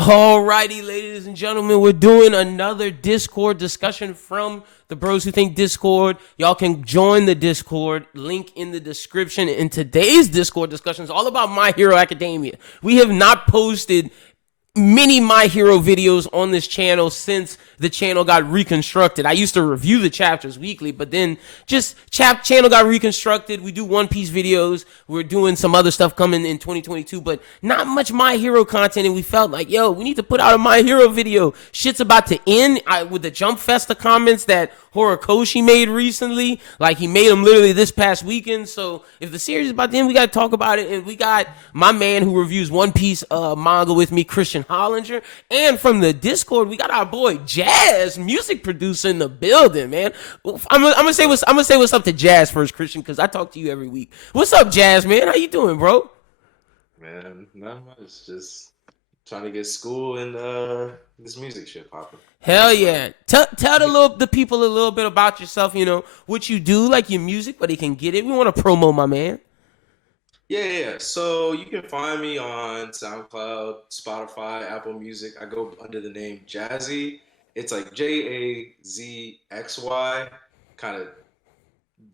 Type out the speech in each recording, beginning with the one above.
Alrighty, ladies and gentlemen, we're doing another Discord discussion from the Bros Who Think Discord. Y'all can join the Discord, link in the description. And today's Discord discussion is all about My Hero Academia. We have not posted many My Hero videos on this channel since the channel got reconstructed. I used to review the chapters weekly, but then just channel got reconstructed. We do One Piece videos. We're doing some other stuff coming in 2022, but not much My Hero content. And we felt like, yo, we need to put out a My Hero video. Shit's about to end with the Jump Festa comments that Horikoshi made recently. Like, he made them literally this past weekend. So if the series is about to end, we got to talk about it. And we got my man who reviews One Piece manga with me, Christian Hollinger. And from the Discord, we got our boy Jazz, music producer, in the building, man. I'm gonna say what's up to Jazz first, Christian, because I talk to you every week. What's up, Jazz, man? How you doing, bro? Man, not much. Just trying to get school and this music shit popping. Hell yeah. Tell the people a little bit about yourself, what you do, like your music, but they can get it. We want to promo, my man. Yeah. So you can find me on SoundCloud, Spotify, Apple Music. I go under the name Jazzy. It's like Jazxy. Kind of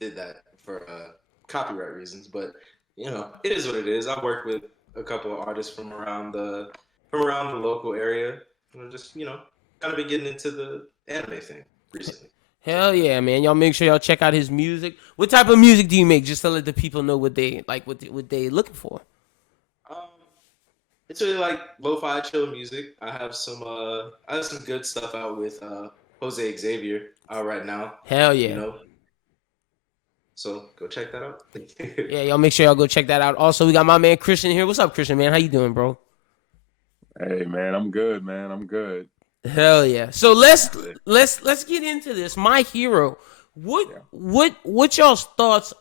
did that for copyright reasons, but it is what it is. I work with a couple of artists from around the local area. Just kind of been getting into the anime thing recently. So Hell yeah, man. Y'all make sure y'all check out his music. What type of music do you make, just to let the people know what they like, what they looking for? um, it's really like lo-fi chill music. I have some good stuff out with Jose Xavier out right now. Hell You yeah. know, so go check that out. Yeah, y'all make sure y'all go check that out. Also, we got my man Christian here. What's up, Christian, man? How you doing, bro? Hey man, I'm good, man. I'm good. Hell yeah. So let's get into this. My Hero. What Yeah. what y'all's thoughts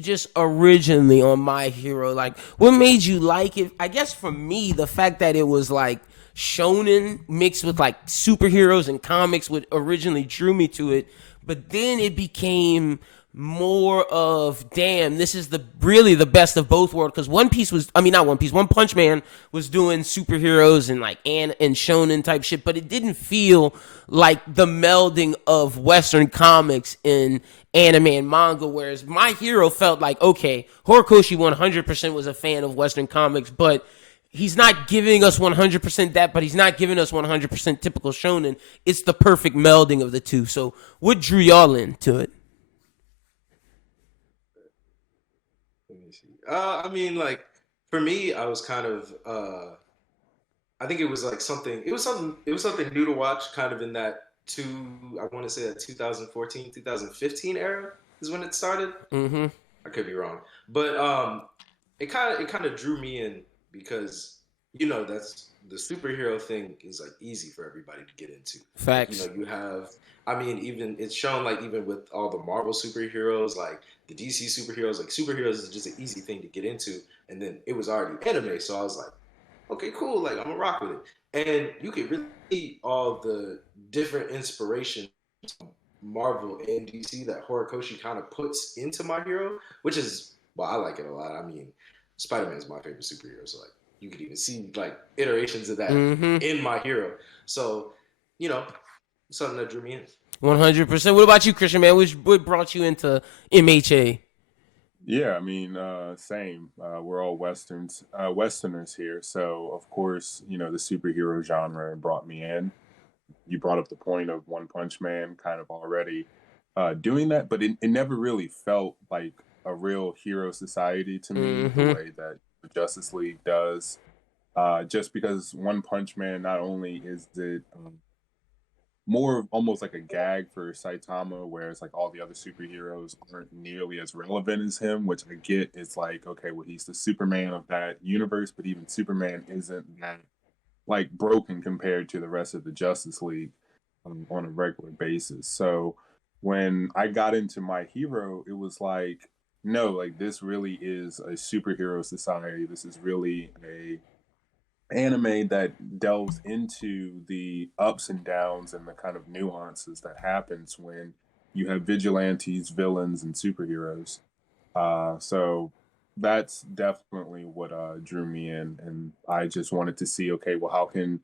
just originally on My Hero? Like, what made you like it? I guess for me, the fact that it was like shonen mixed with like superheroes and comics what originally drew me to it, but then it became more of, damn, this is the really the best of both worlds. Because One Piece was, I mean, not One Piece, One Punch Man was doing superheroes and like and shonen type shit, but it didn't feel like the melding of Western comics and anime and manga. Whereas My Hero felt like, okay, Horikoshi 100% was a fan of Western comics, but he's not giving us 100% that, but he's not giving us 100% typical shonen. It's the perfect melding of the two. So what drew y'all into it? Let me see. I mean, like for me, I was kind of. I think it was like something. It was something new to watch, kind of in that I want to say that 2014, 2015 era is when it started. Mm-hmm. I could be wrong, but it kind of drew me in because that's the superhero thing is like easy for everybody to get into. Like Facts. you have, I mean, even it's shown like even with all the Marvel superheroes, like the DC superheroes, like superheroes is just an easy thing to get into, and then it was already anime, so I was like, okay, cool, like I'm gonna rock with it, and you could really see all the different inspiration Marvel and DC that Horikoshi kind of puts into My Hero, which is well, I like it a lot. I mean, Spider Man is my favorite superhero, so like you could even see like iterations of that Mm-hmm. in My Hero. So, you know, something that drew me in. 100%. What about you, Christian, man? What brought you into MHA? Yeah, I mean, same. We're all Westerners here, so of course, the superhero genre brought me in. You brought up the point of One Punch Man, kind of already doing that, but it never really felt like a real hero society to me, the Mm-hmm. way that the Justice League does. Just because One Punch Man, not only is it more of almost like a gag for Saitama, whereas like all the other superheroes aren't nearly as relevant as him, which I get. It's like, okay, well, he's the Superman of that universe, but even Superman isn't that like broken compared to the rest of the Justice League on a regular basis. So when I got into My Hero, it was like, no, like this really is a superhero society. This is really a anime that delves into the ups and downs and the kind of nuances that happens when you have vigilantes, villains, and superheroes. So that's definitely what drew me in, and I just wanted to see, okay, well, how can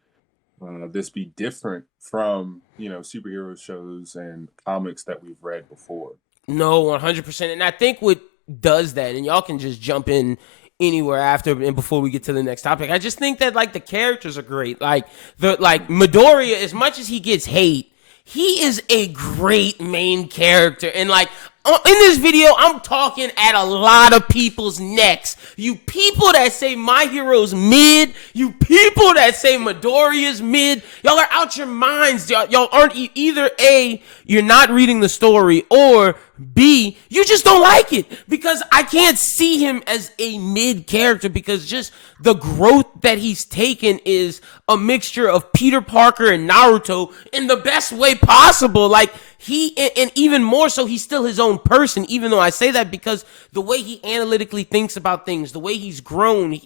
this be different from superhero shows and comics that we've read before? No, 100%. And I think what does that, and y'all can just jump in anywhere after and before we get to the next topic. I just think that like the characters are great. Like Midoriya, as much as he gets hate, he is a great main character. And like in this video, I'm talking at a lot of people's necks. You people that say My Hero's mid, you people that say Midoriya's mid, y'all are out your minds. Y'all aren't either A, you're not reading the story, or B, you just don't like it, because I can't see him as a mid character, because just the growth that he's taken is a mixture of Peter Parker and Naruto in the best way possible. Like and even more so, he's still his own person, even though I say that because the way he analytically thinks about things, the way he's grown,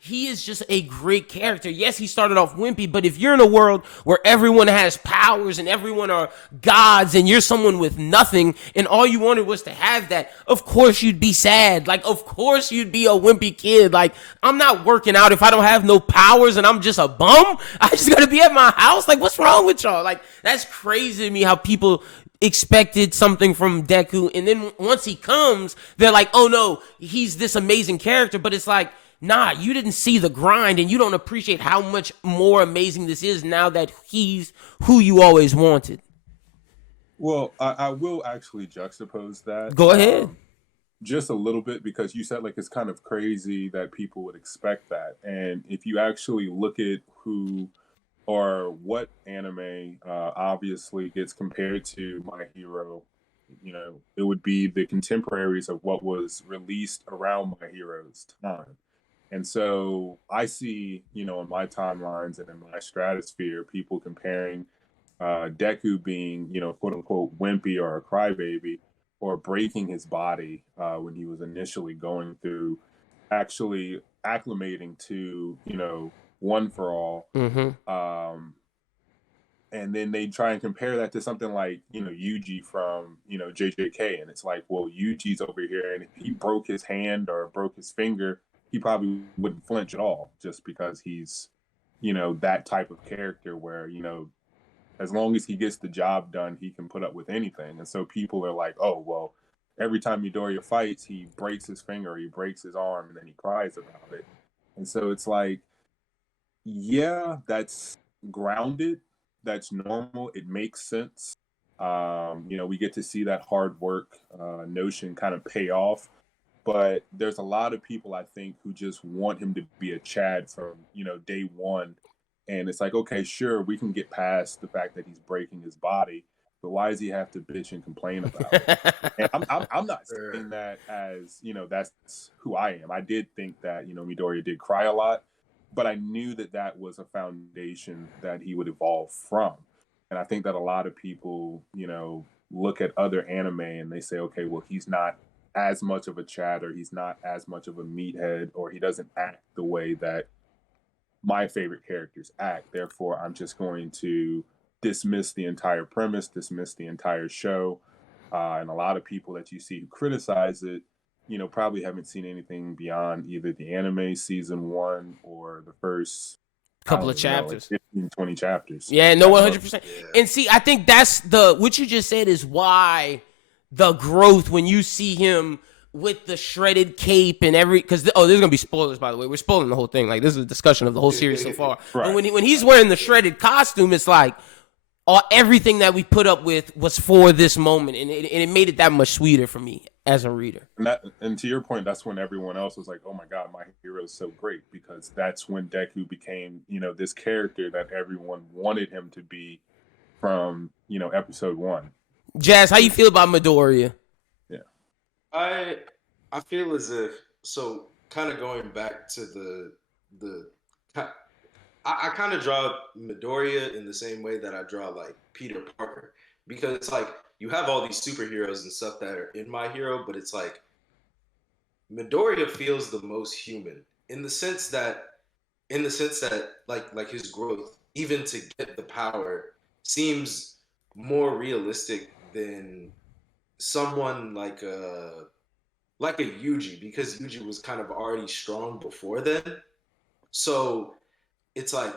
he is just a great character. Yes, he started off wimpy, but if you're in a world where everyone has powers and everyone are gods and you're someone with nothing and all you wanted was to have that, of course you'd be sad. Like, of course you'd be a wimpy kid. Like, I'm not working out if I don't have no powers and I'm just a bum. I just gotta be at my house. Like, what's wrong with y'all? Like, that's crazy to me how people expected something from Deku, and then once he comes, they're like, oh no, he's this amazing character. But it's like, nah, you didn't see the grind and you don't appreciate how much more amazing this is now that he's who you always wanted. Well, I will actually juxtapose that. Go ahead. Just a little bit, because you said like it's kind of crazy that people would expect that. And if you actually look at who or what anime obviously gets compared to My Hero, it would be the contemporaries of what was released around My Hero's time. And so I see, in my timelines and in my stratosphere, people comparing Deku being, quote unquote, wimpy or a crybaby, or breaking his body when he was initially going through actually acclimating to, One for All. Mm-hmm. And then they try and compare that to something like, Yuji from, JJK. And it's like, well, Yuji's over here, and if he broke his hand or broke his finger, he probably wouldn't flinch at all, just because he's, that type of character where, as long as he gets the job done, he can put up with anything. And so people are like, oh, well, every time Midoriya fights, he breaks his finger, or he breaks his arm, and then he cries about it. And so it's like, yeah, that's grounded. That's normal. It makes sense. We get to see that hard work notion kind of pay off. But there's a lot of people, I think, who just want him to be a Chad from, day one. And it's like, okay, sure, we can get past the fact that he's breaking his body, but why does he have to bitch and complain about it? And I'm not saying that as, that's who I am. I did think that, Midoriya did cry a lot, but I knew that that was a foundation that he would evolve from. And I think that a lot of people, look at other anime and they say, okay, well, he's not as much of a Chad, or he's not as much of a meathead, or he doesn't act the way that my favorite characters act. Therefore, I'm just going to dismiss the entire premise, dismiss the entire show. And a lot of people that you see who criticize it, probably haven't seen anything beyond either the anime season 1 or the first couple of chapters, like 15, 20 chapters. Yeah, no, 100%. And see, I think that's what you just said is why the growth, when you see him with the shredded cape and because there's gonna be spoilers, by the way. We're spoiling the whole thing. Like, this is a discussion of the whole series so far. Right. And when he's wearing the shredded costume, it's like everything that we put up with was for this moment, and it made it that much sweeter for me as a reader. And to your point, that's when everyone else was like, "Oh my God, My Hero is so great," because that's when Deku became, this character that everyone wanted him to be from, episode 1. Jazz, how you feel about Midoriya? Yeah, I feel as if, so kind of going back to I kind of draw Midoriya in the same way that I draw like Peter Parker, because it's like you have all these superheroes and stuff that are in My Hero, but it's like Midoriya feels the most human in the sense that like his growth, even to get the power, seems more realistic than someone like a Yuji, because Yuji was kind of already strong before then. So it's like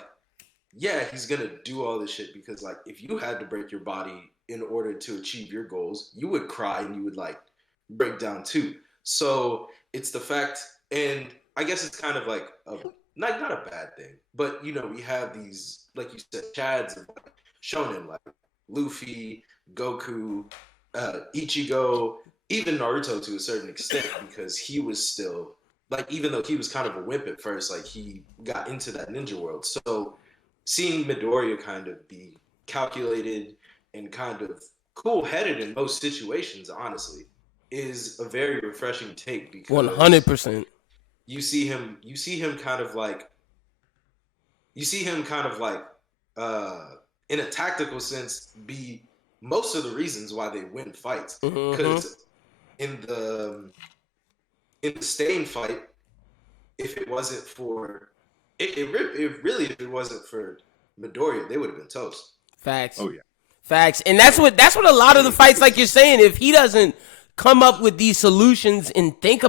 yeah, he's gonna do all this shit because like if you had to break your body in order to achieve your goals, you would cry and you would like break down too. So it's the fact, and I guess it's kind of like a not a bad thing, but you know we have these like you said, Chads of like, shonen like Luffy, Goku, Ichigo, even Naruto to a certain extent because he was still like even though he was kind of a wimp at first, like he got into that ninja world. So seeing Midoriya kind of be calculated and kind of cool headed in most situations, honestly, is a very refreshing take because 100%. you see him kind of like you see him kind of like in a tactical sense be most of the reasons why they win fights Mm-hmm. because in the Stain fight, if it wasn't for it really if it wasn't for Midoriya, they would have been toast. Facts. Oh yeah. Facts. And that's what a lot of the fights, like you're saying, if he doesn't come up with these solutions and think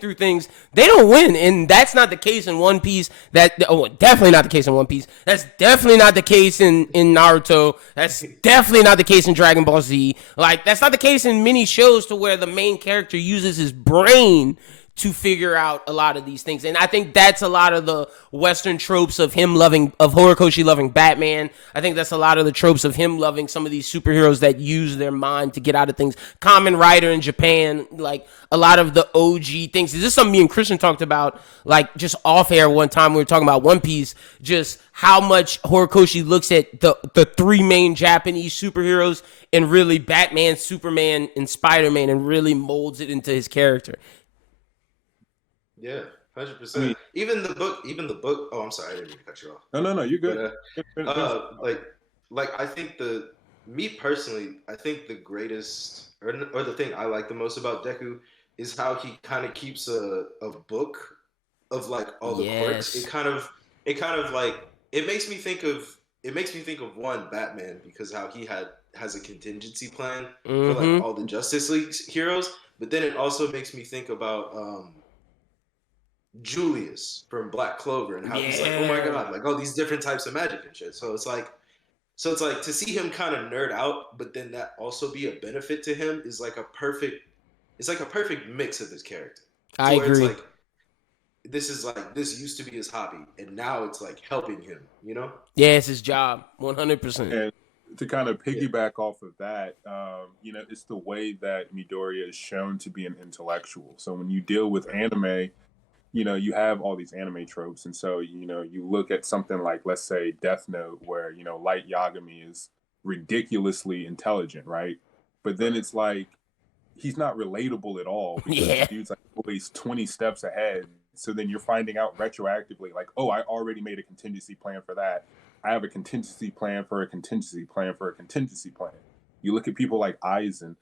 through things, they don't win. And that's not the case in One Piece. Definitely not the case in One Piece. That's definitely not the case in Naruto. That's definitely not the case in Dragon Ball Z. Like that's not the case in many shows to where the main character uses his brain to figure out a lot of these things. And I think that's a lot of the Western tropes of Horikoshi loving Batman. I think that's a lot of the tropes of him loving some of these superheroes that use their mind to get out of things. Kamen Rider in Japan, like a lot of the OG things. This is something me and Christian talked about, like just off air one time. We were talking about One Piece, just how much Horikoshi looks at the three main Japanese superheroes and really Batman, Superman, and Spider-Man and really molds it into his character. Yeah, I 100%. mean, Even the book. Oh, I'm sorry, I didn't mean to cut you off. no, you're But good. Finish. like I think me personally, I think the greatest or the thing I like the most about Deku is how he kind of keeps a book of like all the quirks. Yes. It kind of like it makes me think of one Batman because how he has a contingency plan for like Mm-hmm. all the Justice League heroes, but then it also makes me think about Julius from Black Clover and how he's like, oh my Yeah. god, like all these different types of magic and shit. So it's like to see him kind of nerd out, but then that also be a benefit to him is like a perfect. It's like a perfect mix of his character, I to where it's agree. like this used to be his hobby, and now it's like helping him. You know? Yeah, it's his job. 100%. And to kind of Yeah. piggyback off of that, it's the way that Midoriya is shown to be an intellectual. So when you deal with anime, you have all these anime tropes, and so you look at something like, let's say, Death Note, where Light Yagami is ridiculously intelligent, right? But then it's like he's not relatable at all because the Yeah. dude's like always 20 steps ahead. So then you're finding out retroactively, like, oh, I already made a contingency plan for that. I have a contingency plan for a contingency plan for a contingency plan. You look at people like Eisen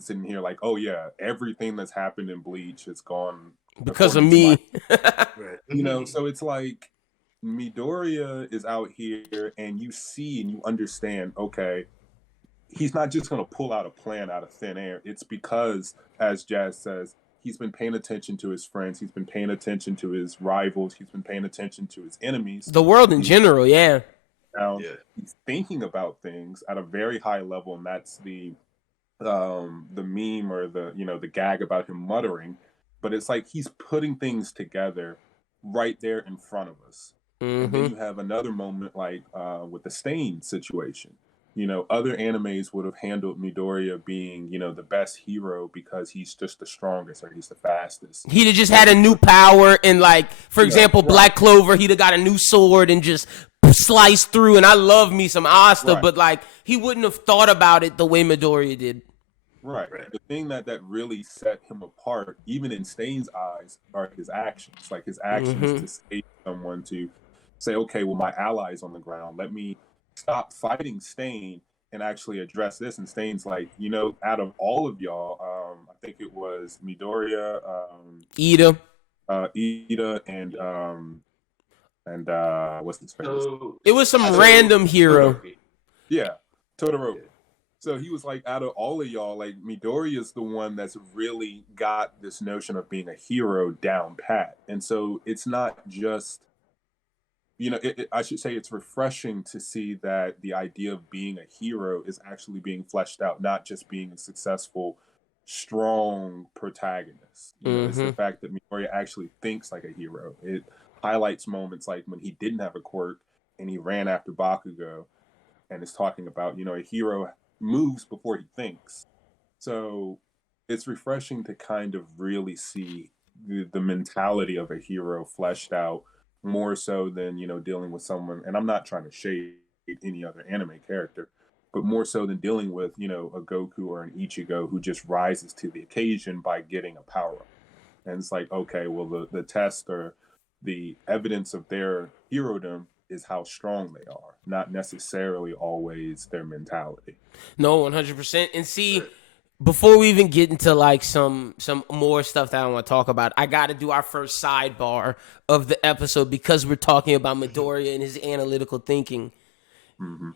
sitting here like, oh yeah, everything that's happened in Bleach has gone Because of according to my, me. Right. so it's like Midoriya is out here and you see and you understand, okay, he's not just going to pull out a plan out of thin air. It's because, as Jazz says, he's been paying attention to his friends. He's been paying attention to his rivals. He's been paying attention to his enemies. The world in He's general, yeah. down. Yeah. He's thinking about things at a very high level, and that's the meme or the gag about him muttering. But it's like he's putting things together right there in front of us. And then Mm-hmm. you have another moment like with the Stain situation. Other animes would have handled Midoriya being, the best hero because he's just the strongest or he's the fastest. He'd have just But had a new power and like, for yeah, example, right, Black Clover, he'd have got a new sword and just sliced through. And I love me some Asta, right, but like he wouldn't have thought about it the way Midoriya did. right. Right. The thing that really set him apart, even in Stain's eyes, are his actions. Like his actions Mm-hmm. to save someone, to say, okay, well, my ally's on the ground. Let me stop fighting Stain and actually address this. And Stain's like, out of all of y'all, I think it was Midoriya, Ida. Ida, and what's his face? So It was some so random hero. Todoroki. Yeah, Todoroki. Yeah. So he was like, out of all of y'all, like Midoriya is the one that's really got this notion of being a hero down pat. And so it's not just, I should say it's refreshing to see that the idea of being a hero is actually being fleshed out, not just being a successful, strong protagonist. It's the fact that Midoriya actually thinks like a hero. It highlights moments like when he didn't have a quirk and he ran after Bakugo, and is talking about, a hero moves before he thinks. So it's refreshing to kind of really see the mentality of a hero fleshed out more so than, dealing with someone. And I'm not trying to shade any other anime character, but more so than dealing with, a Goku or an Ichigo who just rises to the occasion by getting a power up. And it's like, okay, well, the test or the evidence of their herodom is how strong they are, not necessarily always their mentality. No, 100%. And see, before we even get into like some more stuff that I want to talk about, I got to do our first sidebar of the episode because we're talking about Midoriya and his analytical thinking. Mm-hmm.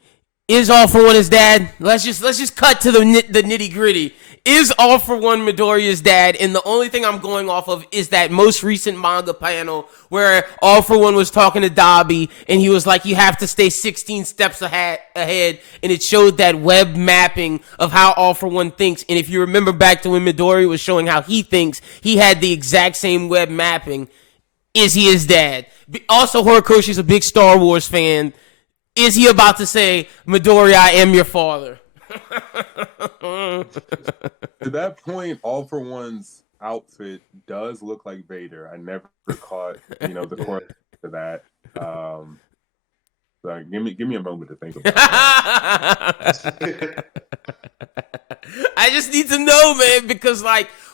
Is All For One his dad? Let's just cut to the nitty gritty. Is All For One Midoriya's dad? And the only thing I'm going off of is that most recent manga panel where All For One was talking to Dabi and he was like, you have to stay 16 steps ahead. And it showed that web mapping of how All For One thinks. And if you remember back to when Midoriya was showing how he thinks, he had the exact same web mapping. Is he his dad? Also, Horikoshi's a big Star Wars fan. Is he about to say, Midoriya, I am your father? To that point, All For One's outfit does look like Vader. I never caught, the correlation to that. So give me a moment to think about that. I just need to know, man, because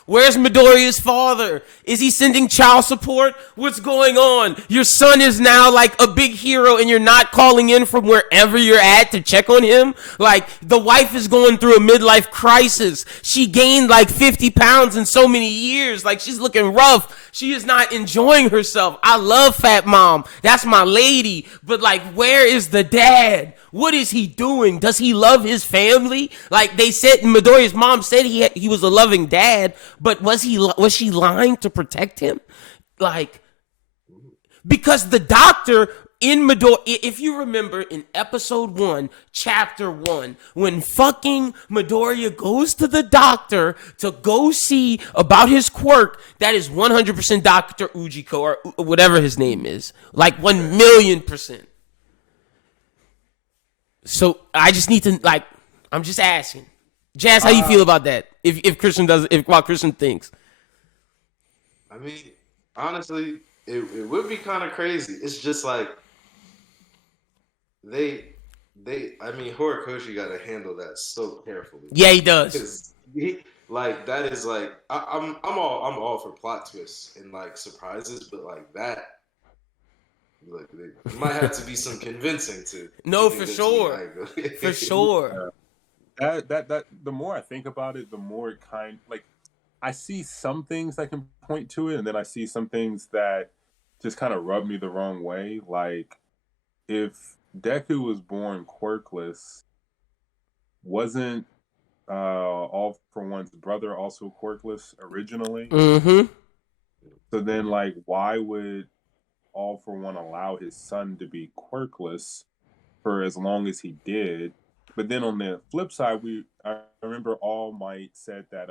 where's Midoriya's father? Is he sending child support? What's going on? Your son is now like a big hero and you're not calling in from wherever you're at to check on him? Like, the wife is going through a midlife crisis. She gained like 50 pounds in so many years. Like, she's looking rough. She is not enjoying herself. I love Fat Mom. That's my lady. But where is the dad? What is he doing? Does he love his family? Like they said, Midoriya's mom said he was a loving dad, but was she lying to protect him? Because the doctor in Midoriya, if you remember in episode 1, chapter 1, when fucking Midoriya goes to the doctor to go see about his quirk, that is 100% Dr. Ujiko or whatever his name is. 1,000,000%. So I just need to I'm just asking. Jazz, how you feel about that? If Christian while Christian thinks. I mean, honestly, it would be kind of crazy. It's just Horikoshi got to handle that so carefully. Yeah, he does. That is I'm all for plot twists and surprises, but that. There might have to be some convincing to. No, for sure. For sure. That the more I think about it, the more it I see some things that can point to it, and then I see some things that just kind of rub me the wrong way. Like, if Deku was born quirkless, wasn't All For One's brother also quirkless originally? Mm-hmm. So then, why would All For One allow his son to be quirkless for as long as he did? But then on the flip side, I remember All Might said that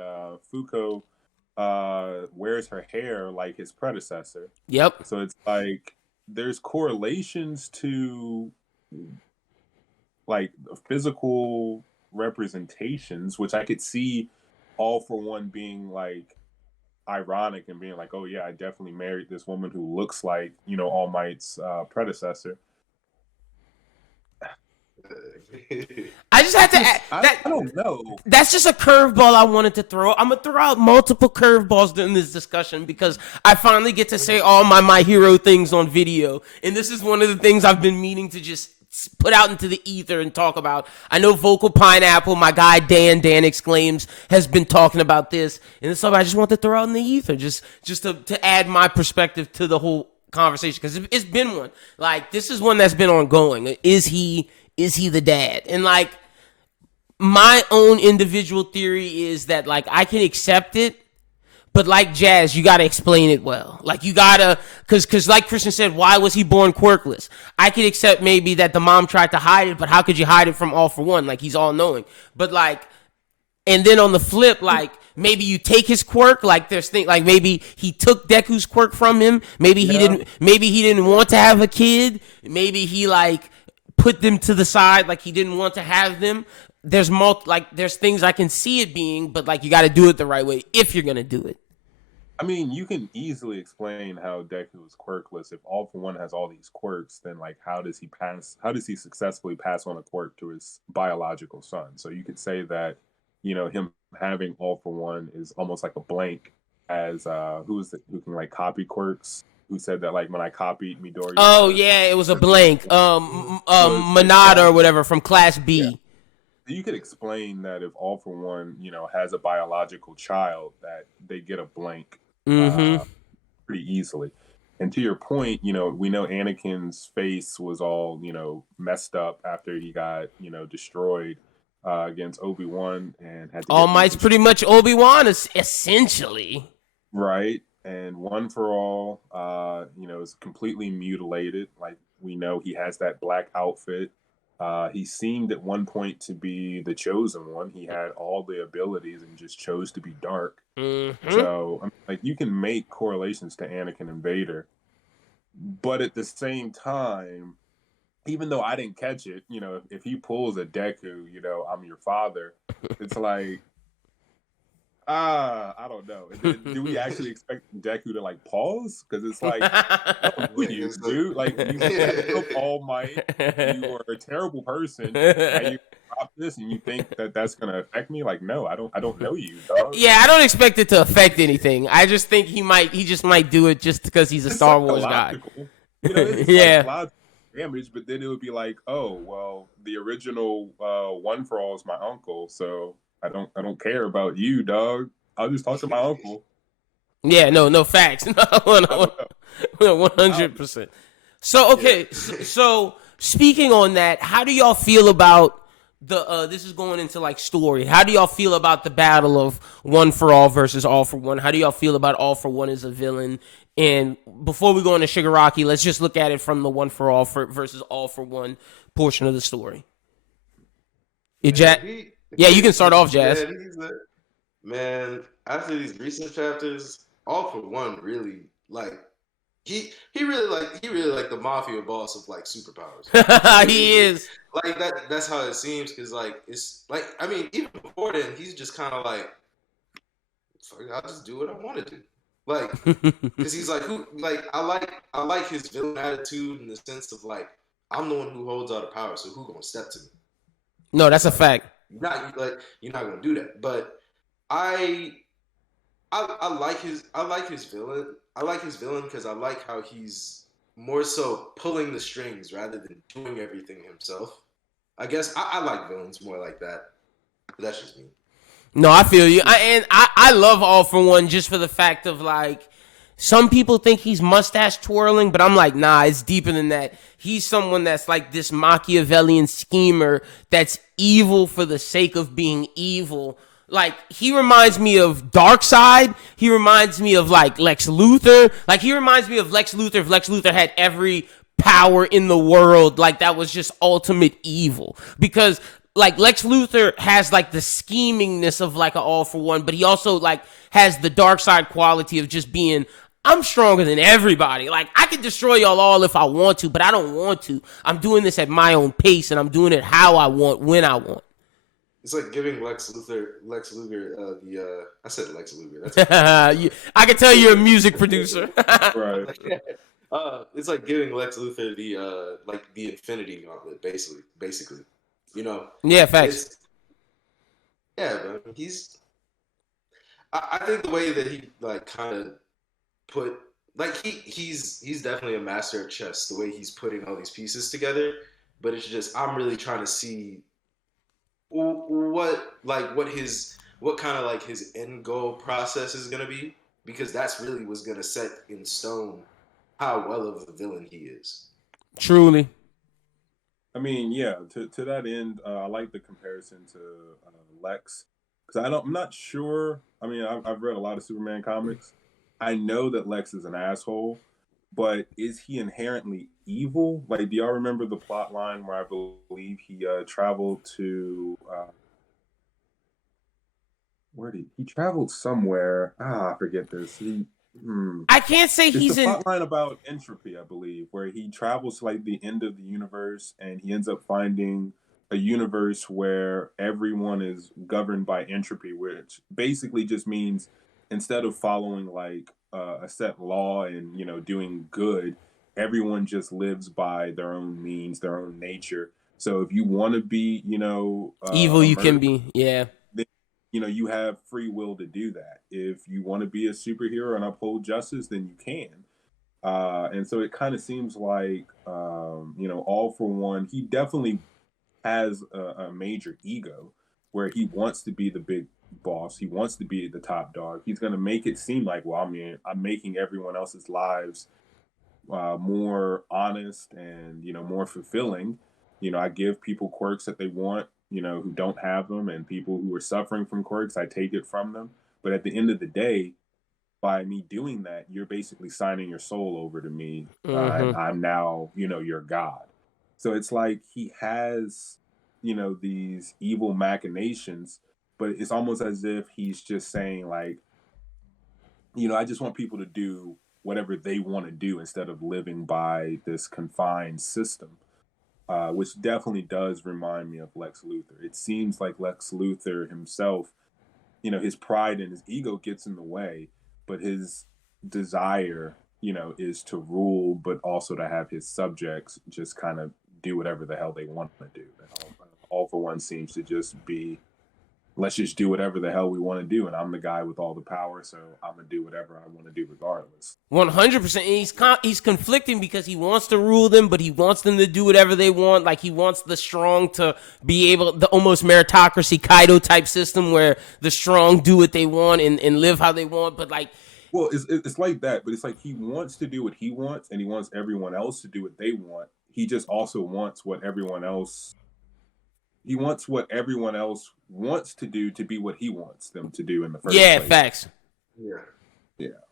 Fuko wears her hair like his predecessor. Yep. So it's there's correlations to physical representations, which I could see All For One being ironic and being oh yeah, I definitely married this woman who looks like All Might's predecessor. I just had to I don't know. That's just a curveball I wanted to throw. I'm gonna throw out multiple curveballs during this discussion because I finally get to say all my hero things on video, and this is one of the things I've been meaning to just put out into the ether and talk about. I know Vocal Pineapple, my guy Dan Exclaims, has been talking about this, and it's something I just want to throw out in the ether, just to add my perspective to the whole conversation, because it's been one. This is one that's been ongoing. Is he the dad? And my own individual theory is that I can accept it, But like Jazz, you gotta explain it well. Like you gotta, cause like Christian said, why was he born quirkless? I could accept maybe that the mom tried to hide it, but how could you hide it from All For One? Like he's all knowing. But like, and then on the flip, like maybe you take his quirk. Like there's things like maybe he took Deku's quirk from him. Maybe he didn't. Maybe he didn't want to have a kid. Maybe he like put them to the side. Like he didn't want to have them. There's there's things I can see it being, but like you got to do it the right way if you're gonna do it. I mean, you can easily explain how Deku is quirkless. If All For One has all these quirks, then like how does he successfully pass on a quirk to his biological son? So you could say that, him having All For One is almost like a blank, as who can like copy quirks? Who said that like when I copied Midori? Oh yeah, it was a blank. Manada or whatever from Class B. Yeah. You could explain that if All For One, has a biological child, that they get a blank pretty easily. And to your point, we know Anakin's face was all, messed up after he got, destroyed against Obi-Wan and had to All Might's pretty much Obi-Wan, essentially. Right. And One For All, is completely mutilated. Like, we know he has that black outfit. He seemed at one point to be the chosen one. He had all the abilities and just chose to be dark. Mm-hmm. So, like, you can make correlations to Anakin and Vader, but at the same time, even though I didn't catch it, if he pulls a Deku, I'm your father, it's like, I don't know. Do we actually expect Deku to like pause? Because it's like, you, dude. Like you killed All Might. You are a terrible person. And you drop this, and you think that that's gonna affect me? Like, no, I don't know you, dog. Yeah, I don't expect it to affect anything. I just think he just might do it just because he's a Star Wars guy. It's yeah. Like logical damage, but then it would be like, oh well, the original One For All is my uncle, so. I don't care about you, dog. I'll just talk to my uncle. Yeah, no facts. No, 100%. So okay, so speaking on that, how do y'all feel about the this is going into like story. How do y'all feel about the battle of One For All versus All For One? How do y'all feel about All For One as a villain? And before we go into Shigaraki, let's just look at it from the One For All versus All For One portion of the story. Yeah, you can start off, Jazz. Man, after these recent chapters, All For One really like he really like the mafia boss of like superpowers. He is like that. That's how it seems because like it's like I mean even before then he's just kind of like I'll just do what I want to do. Like because he's like who like I like his villain attitude in the sense of like I'm the one who holds all the power, so who gonna step to me? No, that's a fact. You're not gonna do that. But I like his villain. I like his villain because I like how he's more so pulling the strings rather than doing everything himself. I guess I like villains more like that. But that's just me. No, I feel you. I love All For One just for the fact of like some people think he's mustache twirling, but I'm like, nah, it's deeper than that. He's someone that's like this Machiavellian schemer that's evil for the sake of being evil. Like, he reminds me of Darkseid. He reminds me of, like, Lex Luthor. Like, he reminds me of Lex Luthor if Lex Luthor had every power in the world. Like, that was just ultimate evil. Because, like, Lex Luthor has, like, the schemingness of, like, an All For One, but he also, like, has the Darkseid quality of just being, I'm stronger than everybody. Like, I can destroy y'all all if I want to, but I don't want to. I'm doing this at my own pace, and I'm doing it how I want, when I want. It's like giving Lex Luthor the I said Lex Luthor. That's I can tell you're a music producer. Right. It's like giving Lex Luthor the like the Infinity Gauntlet, basically. You know. Yeah, facts. Yeah, but he's. I think the way that he like kind of put like he's definitely a master of chess. The way he's putting all these pieces together, but it's just I'm really trying to see what kind of like his end goal process is gonna be, because that's really what's gonna set in stone how well of a villain he is. Truly. I mean, yeah. To that end, I like the comparison to Lex, because I'm not sure I mean, I've read a lot of Superman comics. I know that Lex is an asshole, but is he inherently evil? Like, do y'all remember the plot line where I believe he traveled to where did he traveled somewhere? I forget this. I can't say It's he's the in. plot line about entropy, I believe, where he travels to like the end of the universe and he ends up finding a universe where everyone is governed by entropy, which basically just means instead of following like a set law and doing good, everyone just lives by their own means, their own nature. So if you want to be, Evil a you can murderer, be. Yeah. then you have free will to do that. If you want to be a superhero and uphold justice, then you can. And so it kind of seems like All For One, he definitely has a major ego where he wants to be the big boss. He wants to be the top dog. He's going to make it seem like, well, I mean, I'm making everyone else's lives more honest and more fulfilling. I give people quirks that they want, who don't have them, and people who are suffering from quirks, I take it from them. But at the end of the day, by me doing that, you're basically signing your soul over to me, and I'm now, your god. So it's like he has, these evil machinations, but it's almost as if he's just saying like, I just want people to do whatever they want to do instead of living by this confined system, which definitely does remind me of Lex Luthor. It seems like Lex Luthor himself, his pride and his ego gets in the way, but his desire, is to rule, but also to have his subjects just kind of do whatever the hell they want to do. And all For One seems to just be, let's just do whatever the hell we want to do, and I'm the guy with all the power, so I'm gonna do whatever I want to do regardless. 100%. And he's conflicting because he wants to rule them, but he wants them to do whatever they want. Like he wants the strong to be able, the almost meritocracy Kaido type system where the strong do what they want and live how they want. But like, well, it's like that, but it's like he wants to do what he wants, and he wants everyone else to do what they want. He just also wants what everyone else. He wants what everyone else wants to do to be what he wants them to do in the first place. Yeah, facts. Yeah.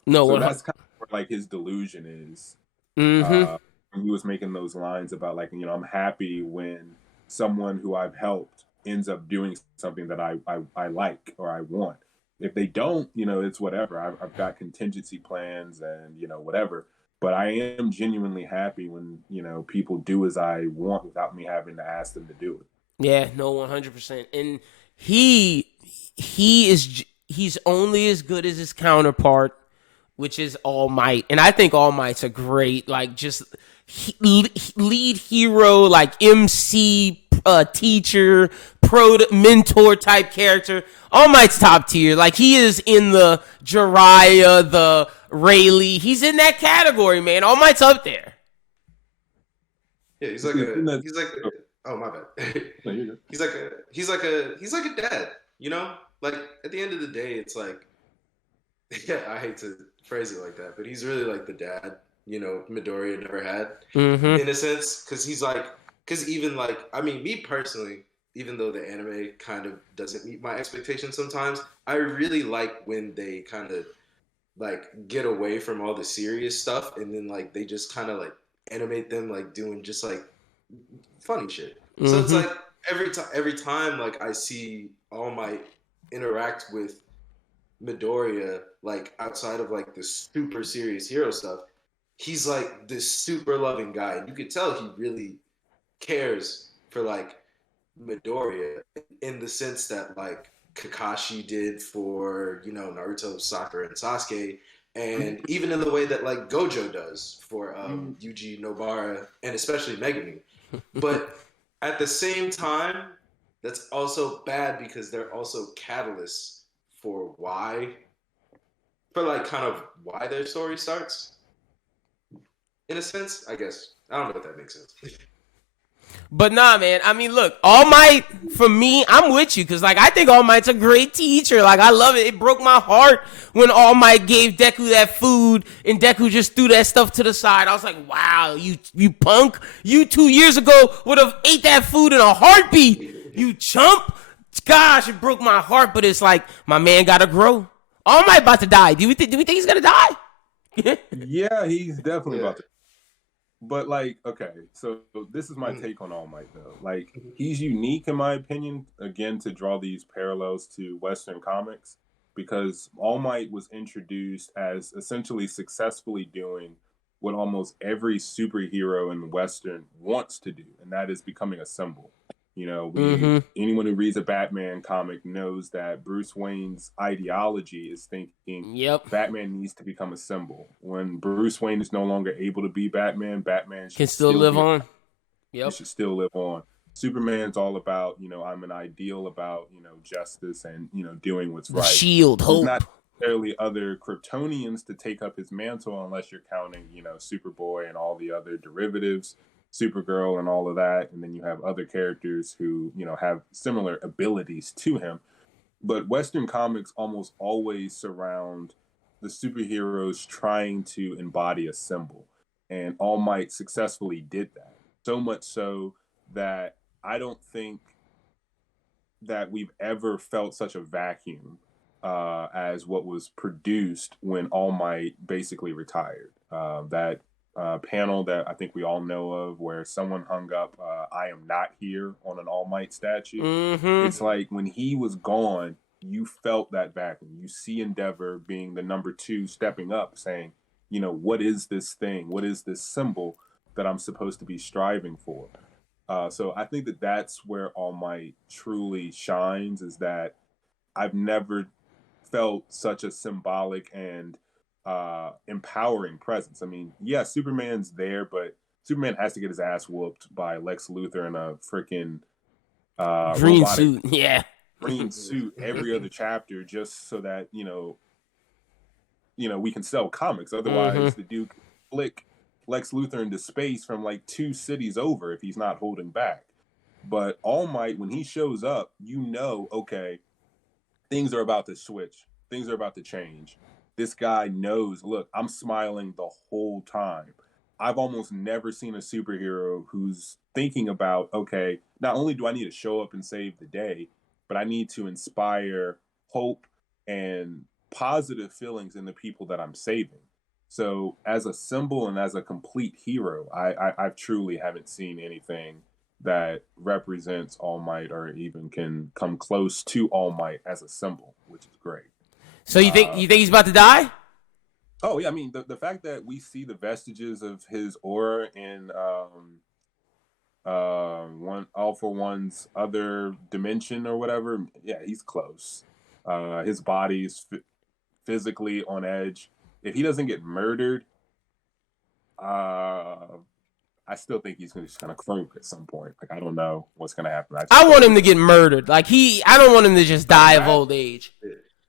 No, so that's kind of where like his delusion is. He was making those lines about like, I'm happy when someone who I've helped ends up doing something that I like or I want. If they don't, it's whatever. I've got contingency plans and whatever. But I am genuinely happy when people do as I want without me having to ask them to do it. Yeah, no, 100%. And he's only as good as his counterpart, which is All Might. And I think All Might's a great, like, just lead hero, like MC, teacher, mentor type character. All Might's top tier. Like, he is in the Jiraiya, the Rayleigh. He's in that category, man. All Might's up there. Yeah, he's like oh my bad. He's like a dad, Like at the end of the day, it's like, yeah, I hate to phrase it like that, but he's really like the dad, Midoriya never had, in a sense, because even like, I mean, me personally, even though the anime kind of doesn't meet my expectations sometimes, I really like when they kind of like get away from all the serious stuff and then like they just kind of like animate them like doing just like funny shit. So it's like every time like I see All Might interact with Midoriya, like outside of like the super serious hero stuff, he's like this super loving guy, and you could tell he really cares for like Midoriya in the sense that like Kakashi did for Naruto, Sakura, and Sasuke, and even in the way that like Gojo does for Yuji Nobara and especially Megumi. But at the same time, that's also bad because they're also catalysts for like kind of why their story starts. In a sense, I guess. I don't know if that makes sense. But nah, man. I mean, look, All Might, for me, I'm with you. Because, like, I think All Might's a great teacher. Like, I love it. It broke my heart when All Might gave Deku that food and Deku just threw that stuff to the side. I was like, wow, you punk. You 2 years ago would have ate that food in a heartbeat. You chump. Gosh, it broke my heart. But it's like, my man got to grow. All Might about to die. Do we think he's gonna die? Yeah, he's definitely Yeah. about to. But like, okay, so this is my take on All Might though. Like, he's unique in my opinion. Again, to draw these parallels to Western comics, because All Might was introduced as essentially successfully doing what almost every superhero in Western wants to do, and that is becoming a symbol. You know, anyone who reads a Batman comic knows that Bruce Wayne's ideology is thinking Yep. Batman needs to become a symbol. When Bruce Wayne is no longer able to be Batman, Batman Can should still live be, on. it Yep. should still live on. Superman's all about, I'm an ideal about, justice and, doing what's The right. Shield, There's hope. not necessarily other Kryptonians to take up his mantle unless you're counting, Superboy and all the other derivatives, Supergirl and all of that. And then you have other characters who, have similar abilities to him. But Western comics almost always surround the superheroes trying to embody a symbol. And All Might successfully did that. So much so that I don't think that we've ever felt such a vacuum as what was produced when All Might basically retired. That panel that I think we all know of, where someone hung up "I am not here" on an All Might statue. It's like when he was gone, you felt that vacuum. You see Endeavor being the number 2, stepping up, saying, what is this thing? What is this symbol that I'm supposed to be striving for? So I think that that's where All Might truly shines, is that I've never felt such a symbolic and empowering presence. I mean, yeah, Superman's there, but Superman has to get his ass whooped by Lex Luthor in a freaking Green robotic suit. Yeah. green suit every other chapter, just so that we can sell comics. Otherwise, the dude could flick Lex Luthor into space from like 2 cities over if he's not holding back. But All Might, when he shows up, okay, things are about to switch. Things are about to change. This guy knows, look, I'm smiling the whole time. I've almost never seen a superhero who's thinking about, okay, not only do I need to show up and save the day, but I need to inspire hope and positive feelings in the people that I'm saving. So as a symbol and as a complete hero, I truly haven't seen anything that represents All Might or even can come close to All Might as a symbol, which is great. So you think he's about to die? Oh yeah, I mean the fact that we see the vestiges of his aura in one All for One's other dimension or whatever, yeah, he's close. His body's physically on edge. If he doesn't get murdered, I still think he's just gonna croak at some point. Like, I don't know what's gonna happen. I want him to get murdered. Like I don't want him to just die of old age.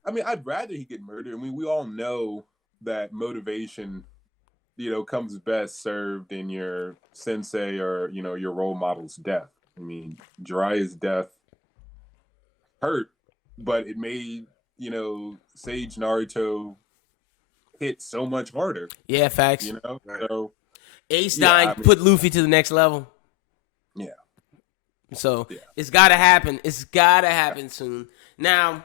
I mean, I'd rather he get murdered. I mean, we all know that motivation, comes best served in your sensei or your role model's death. I mean, Jiraiya's death hurt, but it made Sage Naruto hit so much harder. Yeah, facts. Right. So Ace dying put Luffy to the next level. Yeah. So it's gotta happen. It's gotta happen soon. Now,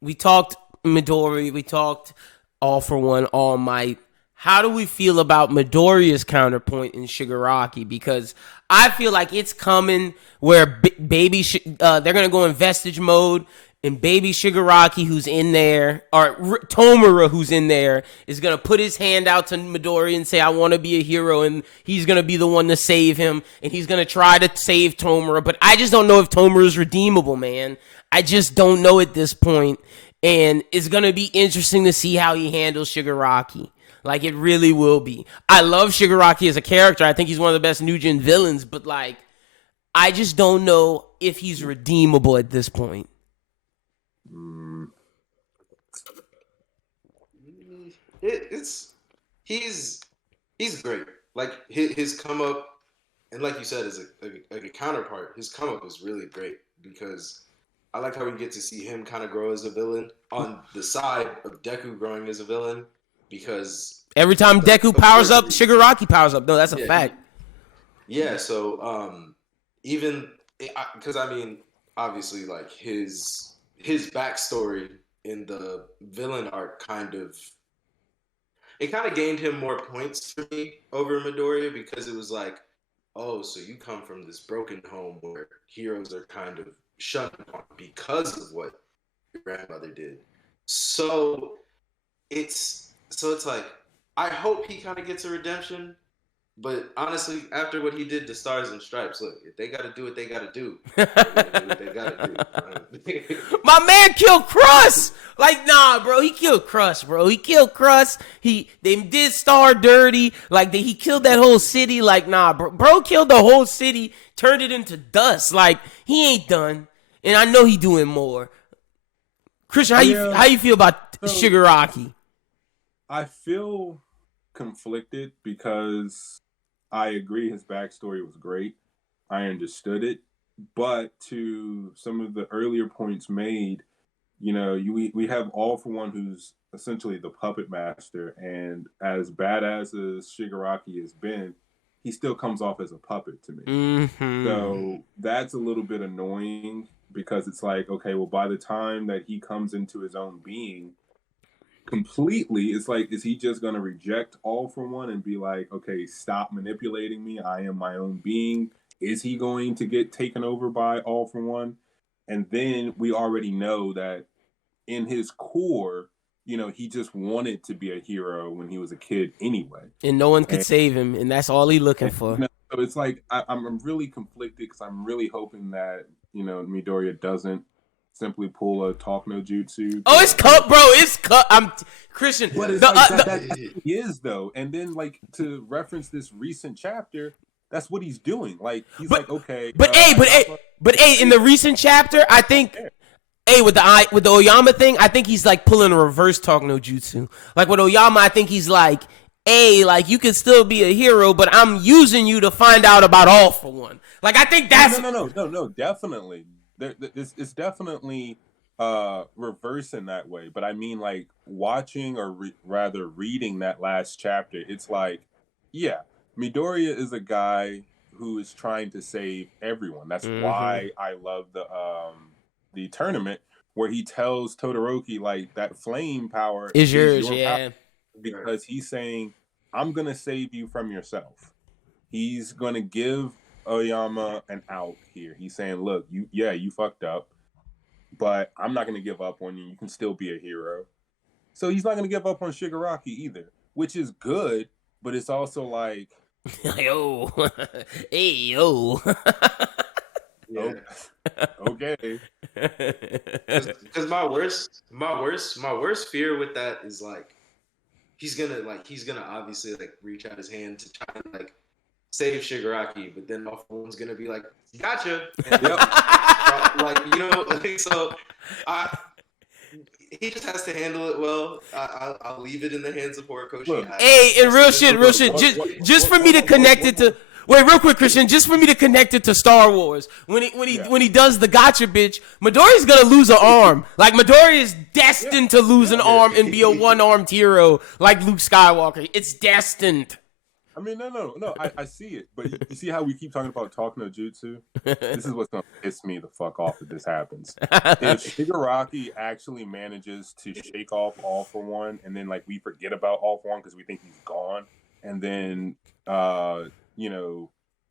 we talked Midori. We talked All for One, All Might. How do we feel about Midoriya's counterpoint in Shigaraki? Because I feel like it's coming where they're gonna go in vestige mode. And baby Shigaraki, who's in there, or Tomura, who's in there, is going to put his hand out to Midori and say, I want to be a hero, and he's going to be the one to save him, and he's going to try to save Tomura. But I just don't know if Tomura is redeemable, man. I just don't know at this point, and it's going to be interesting to see how he handles Shigaraki. Like, it really will be. I love Shigaraki as a character. I think he's one of the best New Gen villains, but, like, I just don't know if he's redeemable at this point. He's great. Like his come up, and like you said, as a counterpart, his come up is really great because I like how we get to see him kind of grow as a villain on the side of Deku growing as a villain, because every time Deku powers up, Shigaraki powers up. No, that's a fact. Yeah, so even because I mean, obviously, like his backstory in the villain arc kind of gained him more points for me over Midoriya because it was like, oh, so you come from this broken home where heroes are kind of shunned upon because of what your grandmother did. So it's like I hope he kind of gets a redemption. But honestly, after what he did to Stars and Stripes, look, if they got to do what they got to do, they're gonna do what they got to do. My man killed Crust. Like, nah, bro, he killed Crust, bro. He killed Crust. They did Star dirty. Like, he killed that whole city. Like, nah, bro killed the whole city, turned it into dust. Like, he ain't done. And I know he doing more. Christian, how you feel about Shigaraki? I feel conflicted because I agree his backstory was great. I understood it. But to some of the earlier points made, we have All For One, who's essentially the puppet master. And as badass as Shigaraki has been, he still comes off as a puppet to me. Mm-hmm. So that's a little bit annoying because it's like, okay, well, by the time that he comes into his own being completely, it's like, is he just going to reject All For One and be like, okay, stop manipulating me, I am my own being? Is he going to get taken over by All For One? And then we already know that in his core, he just wanted to be a hero when he was a kid anyway, and no one could save him, and that's all he looking for. So it's like I'm really conflicted because I'm really hoping that Midoriya doesn't simply pull a talk no jutsu. Oh, it's cut, bro. It's cut. I'm Christian. But it's that he is though. And then like to reference this recent chapter, that's what he's doing. Like he's okay. But in the recent chapter, I think with the Oyama thing, I think he's like pulling a reverse talk no jutsu. Like with Oyama, I think he's like, like you can still be a hero, but I'm using you to find out about All For One. Like I think that's no, definitely. It's definitely reverse in that way, but I mean like watching or rather reading that last chapter, it's like, yeah, Midoriya is a guy who is trying to save everyone. That's why I love the tournament where he tells Todoroki like that flame power is yours, power, because he's saying, I'm gonna save you from yourself. He's gonna give Oyama an out here. He's saying, look, you fucked up, but I'm not going to give up on you. You can still be a hero. So he's not going to give up on Shigaraki either, which is good, but it's also like, yo, hey, yo. Yeah. Okay. Because my worst fear with that is like he's gonna obviously like reach out his hand to try and like save Shigaraki, but then All For One's gonna be like, gotcha. And, so he just has to handle it well. I'll leave it in the hands of Horikoshi. And real shit. Just for me to connect it to. Wait, real quick, Christian. Just for me to connect it to Star Wars. When he does the gotcha bitch, Midoriya's gonna lose an arm. Like Midoriya is destined to lose an arm and be a one-armed hero like Luke Skywalker. It's destined. I mean, no. I see it, but you see how we keep talking about talk no jutsu? This is what's gonna piss me the fuck off if this happens. If Shigaraki actually manages to shake off All For One, and then like we forget about All For One because we think he's gone, and then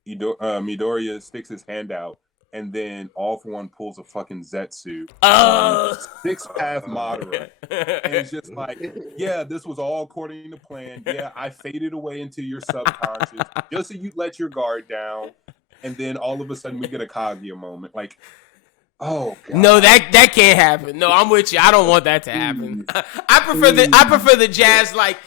Midoriya sticks his hand out, and then All For One pulls a fucking Zetsu, 6-path Madara, and it's just like, yeah, this was all according to plan. Yeah, I faded away into your subconscious just so you let your guard down, and then all of a sudden we get a Kaguya moment. Like, oh God. No, that can't happen. No, I'm with you. I don't want that to happen. I prefer the jazz like.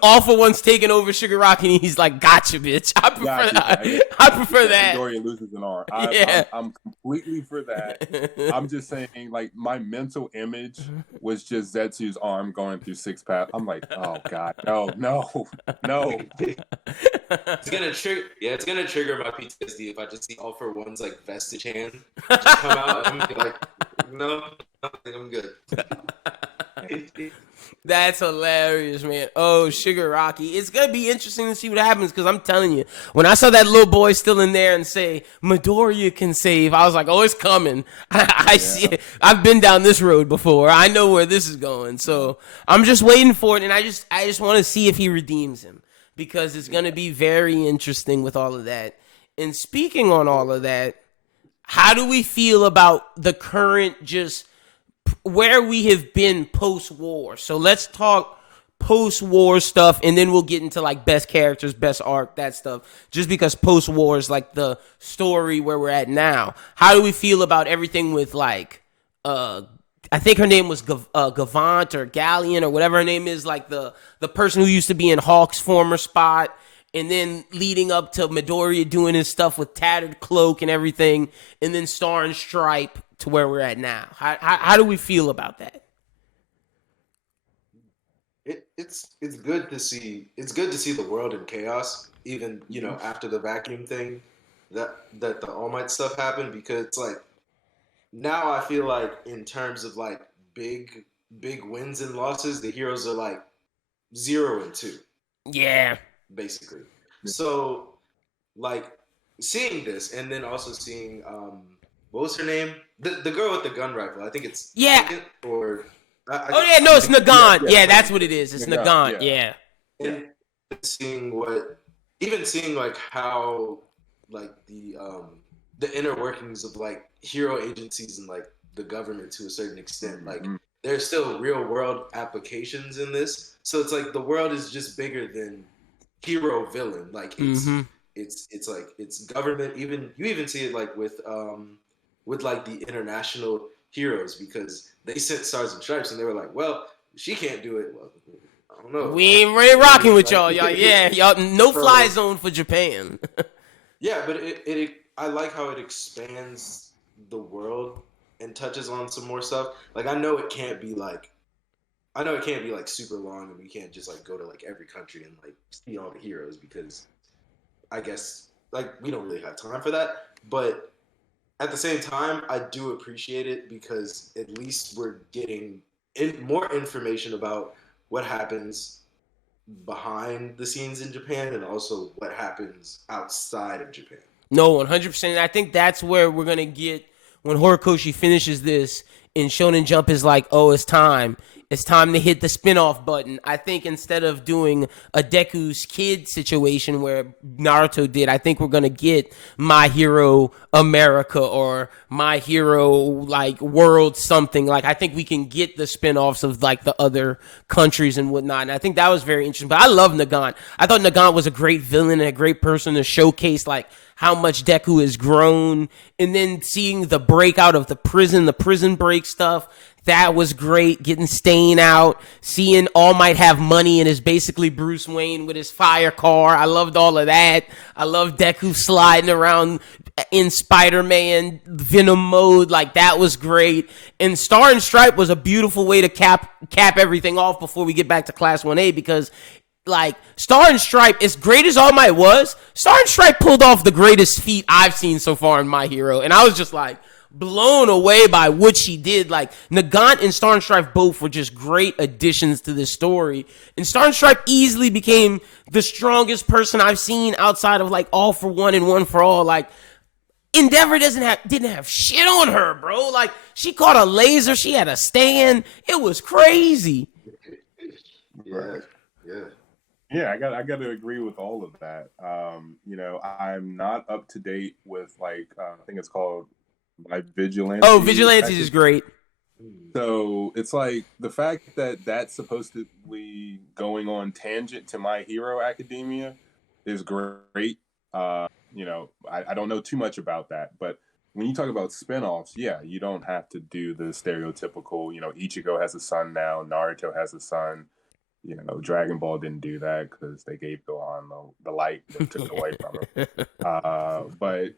All For One's taking over Shigaraki, and he's like, "Gotcha, bitch." I prefer that. I prefer that. Midoriya loses an arm. I'm completely for that. I'm just saying, like, my mental image was just Zetsu's arm going through 6-path. I'm like, oh God, no. It's gonna trigger. Yeah, it's gonna trigger my PTSD if I just see All For One's like vestige hand just come out. I'm like, no, I'm good. That's hilarious, man. Oh, Shigaraki. It's going to be interesting to see what happens because I'm telling you, when I saw that little boy still in there and say, Midoriya can save, I was like, oh, it's coming. I see it. I've been down this road before. I know where this is going. So I'm just waiting for it, and I just want to see if he redeems him because it's going to be very interesting with all of that. And speaking on all of that, how do we feel about the current just where we have been post-war? So let's talk post-war stuff, and then we'll get into like best characters, best arc, that stuff. Just because post-war is like the story where we're at now. How do we feel about everything with like, I think her name was Gavant or Galleon or whatever her name is, like the person who used to be in Hawk's former spot. And then leading up to Midoriya doing his stuff with Tattered Cloak and everything, and then Star and Stripe to where we're at now. How do we feel about that? It's good to see. It's good to see the world in chaos, even after the vacuum thing, that the All Might stuff happened, because it's like now I feel like in terms of like big wins and losses, the heroes are like 0 and 2 Yeah. basically. So like seeing this and then also seeing what was her name? The girl with the gun rifle. I think it's Yeah. or Oh yeah, no, it's Nagant. Yeah, that's what it is. It's Nagant. Yeah. And seeing like how like the inner workings of like hero agencies and like the government to a certain extent, like there's still real world applications in this. So it's like the world is just bigger than hero villain. Like it's like it's government. You even see it like with like the international heroes, because they sent Stars and Stripes and they were like, well, she can't do it. Well, I don't know. We ain't rocking with y'all. Yeah, y'all no fly zone for Japan. Yeah, but I like how it expands the world and touches on some more stuff. Like I know it can't be like super long, and we can't just like go to like every country and like see all the heroes, because I guess like we don't really have time for that. But at the same time, I do appreciate it because at least we're getting more information about what happens behind the scenes in Japan and also what happens outside of Japan. No, 100%. I think that's where we're going to get when Horikoshi finishes this and Shonen Jump is like, oh, it's time. It's time to hit the spin-off button. I think instead of doing a Deku's Kid situation where Naruto did, I think we're going to get My Hero America or My Hero like World something. Like I think we can get the spin-offs of like the other countries and whatnot. And I think that was very interesting. But I love Nagant. I thought Nagant was a great villain and a great person to showcase like how much Deku has grown. And then seeing the breakout of the prison break stuff. That was great. Getting Stain out, seeing All Might have money and is basically Bruce Wayne with his fire car. I loved all of that. I love Deku sliding around in Spider-Man Venom mode. Like that was great. And Star and Stripe was a beautiful way to cap everything off before we get back to Class 1A, because like Star and Stripe, as great as All Might was, Star and Stripe pulled off the greatest feat I've seen so far in My Hero. And I was just like blown away by what she did. Like Nagant and Star and Stripe both were just great additions to this story. And Star and Stripe easily became the strongest person I've seen outside of like All for One and One for All. Like Endeavor didn't have shit on her, bro. Like she caught a laser, she had a stand. It was crazy. Yeah. Yeah, I got to agree with all of that. I'm not up to date with like I think it's called My Vigilante. Oh, Vigilantes is great. So it's like the fact that that's supposed to be going on tangent to My Hero Academia is great. I don't know too much about that, but when you talk about spinoffs, yeah, you don't have to do the stereotypical, Ichigo has a son now, Naruto has a son. Dragon Ball didn't do that because they gave Gohan the light and took it away from him. But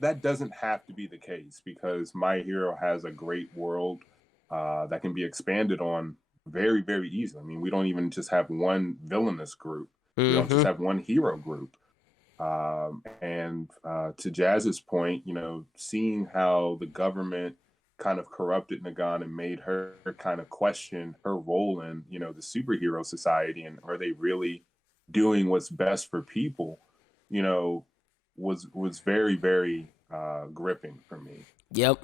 that doesn't have to be the case, because My Hero has a great world that can be expanded on very, very easily. I mean, we don't even just have one villainous group. We don't just have one hero group. And to Jazz's point, seeing how the government kind of corrupted Nagan and made her kind of question her role in, you know, the superhero society, and are they really doing what's best for people, you know, was very, very gripping for me. Yep.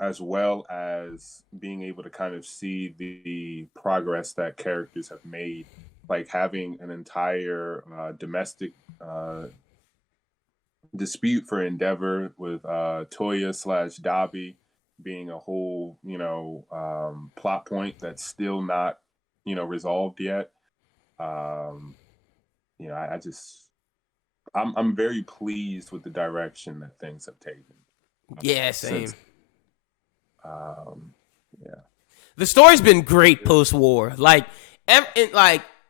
As well as being able to kind of see the progress that characters have made, like having an entire domestic dispute for Endeavor with Toya slash Dabi being a whole, you know, plot point that's still not, you know, resolved yet. You know, I'm very pleased with the direction that things have taken. Yeah, same. Since, yeah. The story's been great post-war. Like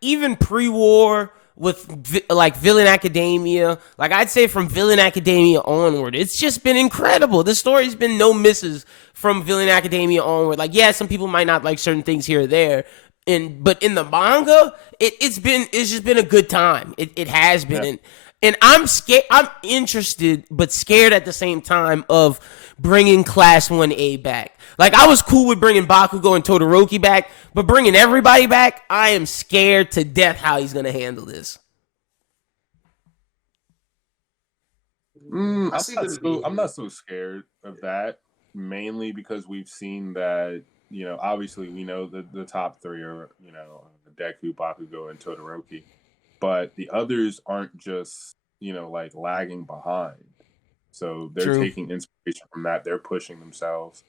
even pre-war with like Villain Academia. Like I'd say from Villain Academia onward, it's just been incredible. The story's been no misses from Villain Academia onward. Like yeah, some people might not like certain things here or there. But in the manga, it's just been a good time. It has been. Yeah. And I'm scared. I'm interested, but scared at the same time of bringing Class 1A back. Like I was cool with bringing Bakugo and Todoroki back, but bringing everybody back, I am scared to death how he's gonna handle this. I'm not so scared of that, mainly because we've seen that, you know, obviously we know the top three are, you know, Deku, Bakugo, and Todoroki, but the others aren't just, you know, like lagging behind. So they're True. taking inspiration from that. They're pushing themselves.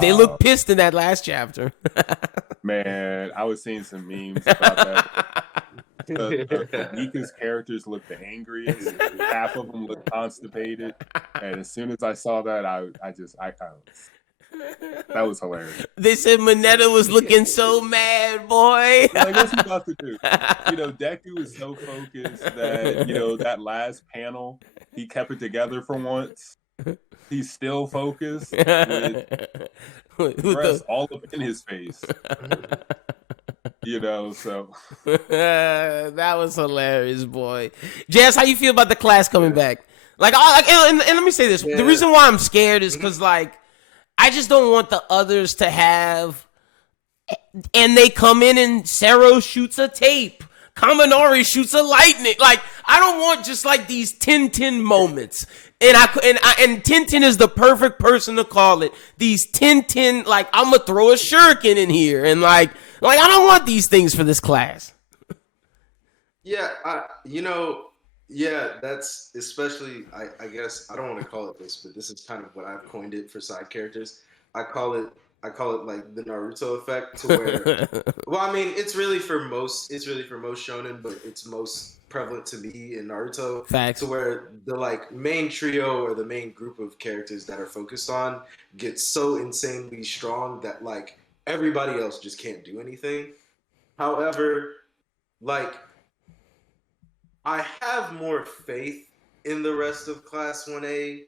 They look pissed in that last chapter. Man, I was seeing some memes about that. The weakest characters look the angriest. Half of them look constipated. And as soon as I saw that, that was hilarious. They said Mineta was looking so mad, boy. Like, what's he about to do? You know, Deku is so focused that, you know, that last panel, he kept it together for once. He's still focused with stress all up in his face. You know, so that was hilarious, boy. Jazz, how you feel about the class coming back? Like, and let me say this: the reason why I'm scared is because, like, I just don't want the others to have, and they come in and Sero shoots a tape, Kaminari shoots a lightning. Like, I don't want just like these Tintin moments. And Tintin is the perfect person to call it. These Tintin, like, I'm gonna throw a shuriken in here, and like I don't want these things for this class. Yeah, that's especially, I guess, I don't want to call it this, but this is kind of what I've coined it for side characters. I call it like the Naruto effect, to where, well, I mean, it's really for most shonen, but it's most prevalent to me in Naruto. Facts. To where the like main trio or the main group of characters that are focused on gets so insanely strong that like everybody else just can't do anything. However, like, I have more faith in the rest of Class 1A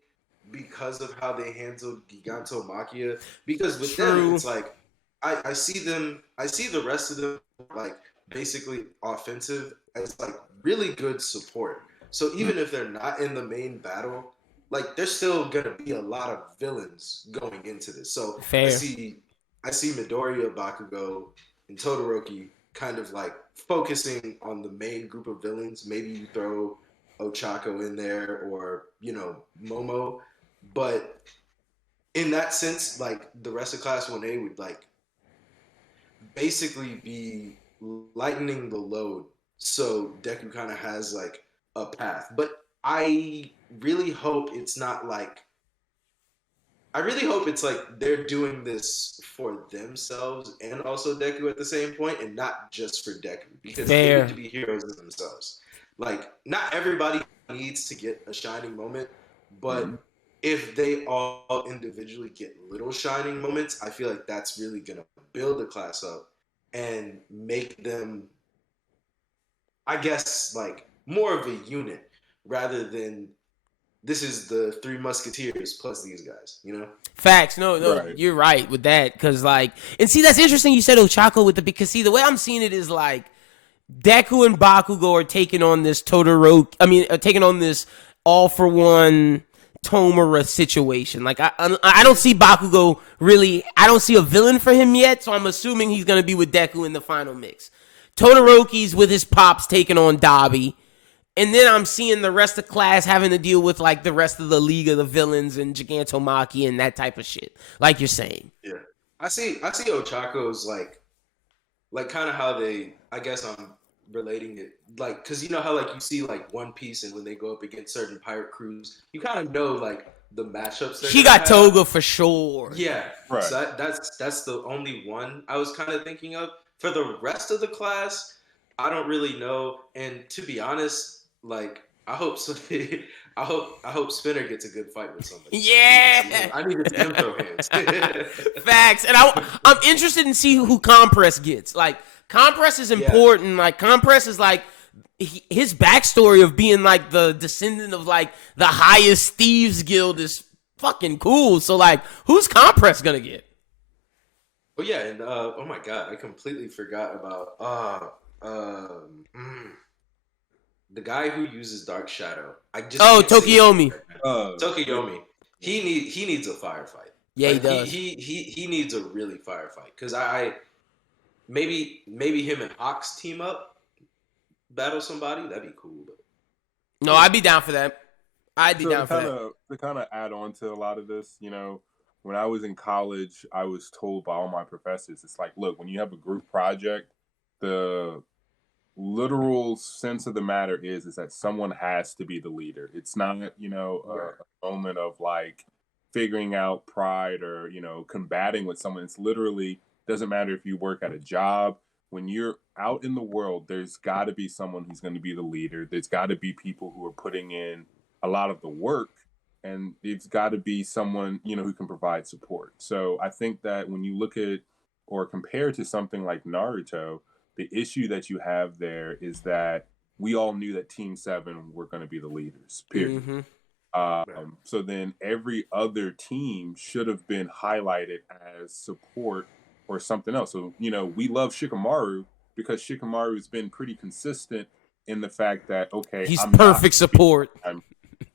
because of how they handled Gigantomachia. Because with them, it's like, I see the rest of them, like, basically offensive as, like, really good support. So even if they're not in the main battle, like, there's still going to be a lot of villains going into this. So fair. I see Midoriya, Bakugo, and Todoroki kind of like focusing on the main group of villains. Maybe you throw Ochako in there, or, you know, Momo. But in that sense, like, the rest of Class 1A would like basically be lightening the load, so Deku kind of has like a path. But I really hope it's not like, I really hope it's like they're doing this for themselves and also Deku at the same point, and not just for Deku, because they need to be heroes of themselves. Like, not everybody needs to get a shining moment, but if they all individually get little shining moments, I feel like that's really gonna build the class up and make them, I guess, like, more of a unit, rather than this is the Three Musketeers plus these guys, you know? Facts. No, right. You're right with that. Because, like, and see, that's interesting you said Ochako with because, see, the way I'm seeing it is, like, Deku and Bakugo are taking on this taking on this all-for-one Tomura situation. Like I don't see Bakugo really. I don't see a villain for him yet, so I'm assuming he's gonna be with Deku in the final mix. Todoroki's with his pops taking on Dabi. And then I'm seeing the rest of the class having to deal with like the rest of the League of the Villains and Gigantomachia and that type of shit. Like you're saying. Yeah. I see Ochako's like kind of how they, I guess I'm relating it, like, because you know how like you see like One Piece and when they go up against certain pirate crews, you kind of know like the matchups. He got Toga for sure. Yeah, Right. so that's the only one I was kind of thinking of. For the rest of the class, I don't really know. And to be honest, like I hope so. I hope Spinner gets a good fight with somebody. Yeah, I need to see him throw hands. Facts. And I'm interested in see who Compress gets. Like Compress is important. Yeah. Like Compress is like his backstory of being like the descendant of like the highest thieves guild is fucking cool. So like, who's Compress gonna get? Oh yeah, and oh my god, I completely forgot about the guy who uses Dark Shadow. I just Tokiomi. Tokiomi. He needs a firefight. Yeah, like, he does. He needs a really firefight because I maybe him and Ox team up, battle somebody. That'd be cool. But no, I'd be down for that. I'd be down for that. To kind of add on to a lot of this, you know, when I was in college, I was told by all my professors, it's like, look, when you have a group project, the literal sense of the matter is that someone has to be the leader. It's not, you know, a moment of like figuring out pride or, you know, combating with someone. It's literally doesn't matter if you work at a job. When you're out in the world, there's got to be someone who's going to be the leader. There's got to be people who are putting in a lot of the work, and it's got to be someone, you know, who can provide support. So I think that when you look at or compare to something like Naruto, the issue that you have there is that we all knew that Team 7 were going to be the leaders, period. Mm-hmm. So then every other team should have been highlighted as support or something else. So, you know, we love Shikamaru because Shikamaru's been pretty consistent in the fact that, okay, he's perfect support.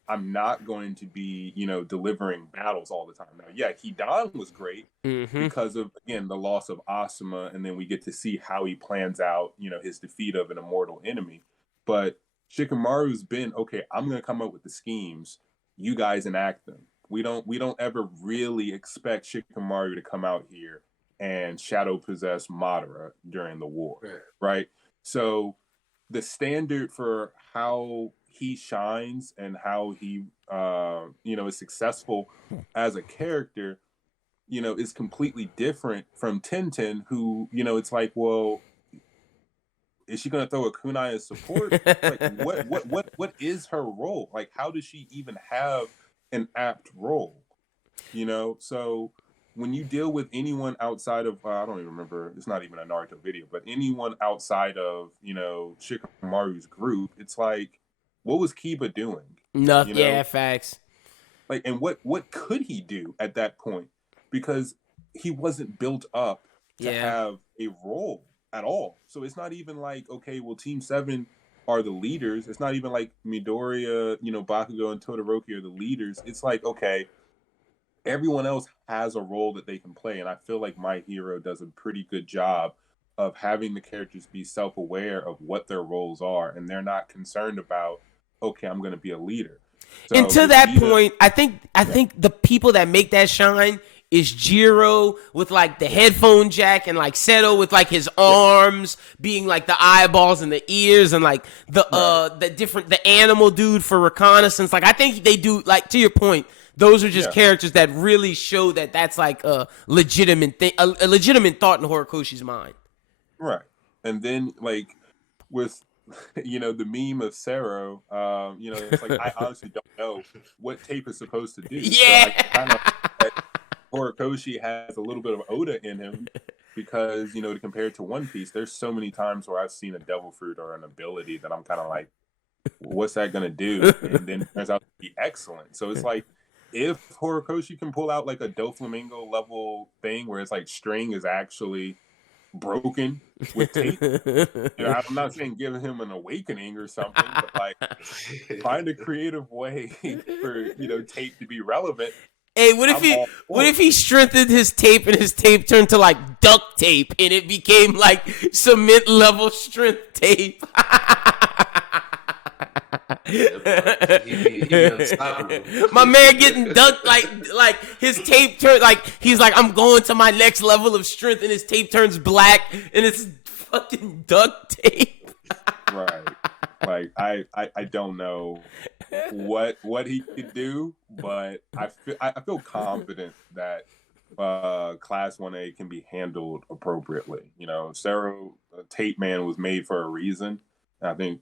I'm not going to be, you know, delivering battles all the time. Now, yeah, Hidan was great because of, again, the loss of Asuma, and then we get to see how he plans out, you know, his defeat of an immortal enemy. But Shikamaru's been, okay, I'm going to come up with the schemes. You guys enact them. We don't ever really expect Shikamaru to come out here and shadow possess Madara during the war, right? So the standard for how he shines and how he you know, is successful as a character, you know, is completely different from Tenten, who, you know, it's like, well, is she going to throw a kunai as support? Like, what is her role? Like, how does she even have an apt role? You know, so when you deal with anyone outside of, I don't even remember, it's not even a Naruto video, but anyone outside of, you know, Shikamaru's group, it's like, what was Kiba doing? Nothing. You know? Yeah, facts. Like, and what could he do at that point? Because he wasn't built up to have a role at all. So it's not even like, okay, well, Team 7 are the leaders. It's not even like Midoriya, you know, Bakugo and Todoroki are the leaders. It's like, okay, everyone else has a role that they can play. And I feel like My Hero does a pretty good job of having the characters be self-aware of what their roles are. And they're not concerned about, okay, I'm going to be a leader. So and to that point, I think the people that make that shine is Jiro with like the headphone jack and like Seto with like his arms being like the eyeballs and the ears and like the animal dude for reconnaissance. Like I think they do, like, to your point, those are just characters that really show that that's like a legitimate thing, a legitimate thought in Horikoshi's mind. Right. And then like with, you know, the meme of Sero, you know, it's like, I honestly don't know what tape is supposed to do. Yeah. So I kind of, Horikoshi has a little bit of Oda in him because, you know, to compare it to One Piece, there's so many times where I've seen a devil fruit or an ability that I'm kind of like, what's that going to do? And then it turns out to be excellent. So it's like, if Horikoshi can pull out like a Doflamingo level thing where it's like string is actually broken with tape. I'm not saying give him an awakening or something, but like find a creative way for tape to be relevant. Hey, I'm all what for if he strengthened his tape and his tape turned to like duct tape and it became like cement level strength tape? He'd be unstoppable. My man getting dunked like his tape turned like he's like, I'm going to my next level of strength, and his tape turns black and it's fucking duct tape. right. Like I don't know what he could do, but I feel confident that Class 1A can be handled appropriately. Sarah Tape Man was made for a reason. I think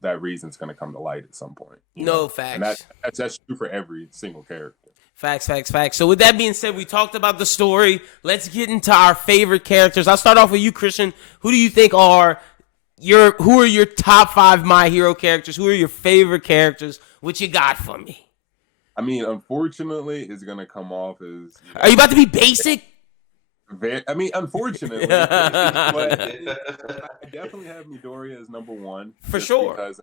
that reason's going to come to light at some point. No, facts. And that's true for every single character. Facts. So with that being said, we talked about the story. Let's get into our favorite characters. I'll start off with you, Christian. Who do you think are your top 5 My Hero characters? Who are your favorite characters? What you got for me? I mean, unfortunately, it's going to come off as. Are you about to be basic? Unfortunately, but I definitely have Midoriya as number 1 for sure because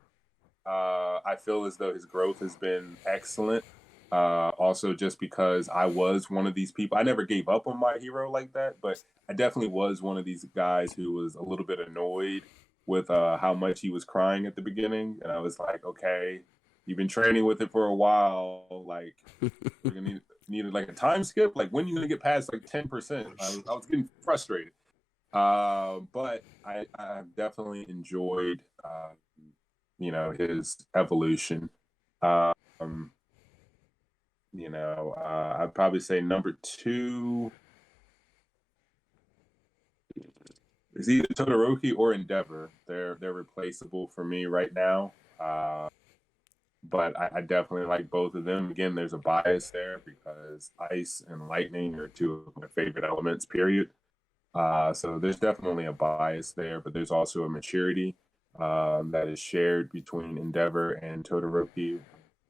I feel as though his growth has been excellent. Also, just because I was one of these people, I never gave up on my hero like that, but I definitely was one of these guys who was a little bit annoyed with how much he was crying at the beginning, and I was like, okay, you've been training with it for a while, like you're gonna needed like a time skip. Like when you gonna get past like 10%? I was getting frustrated. But I definitely enjoyed his evolution. I'd probably say number 2 is either Todoroki or Endeavor. They're replaceable for me right now. But I definitely like both of them. Again, there's a bias there because ice and lightning are 2 of my favorite elements, period. So there's definitely a bias there, but there's also a maturity that is shared between Endeavor and Todoroki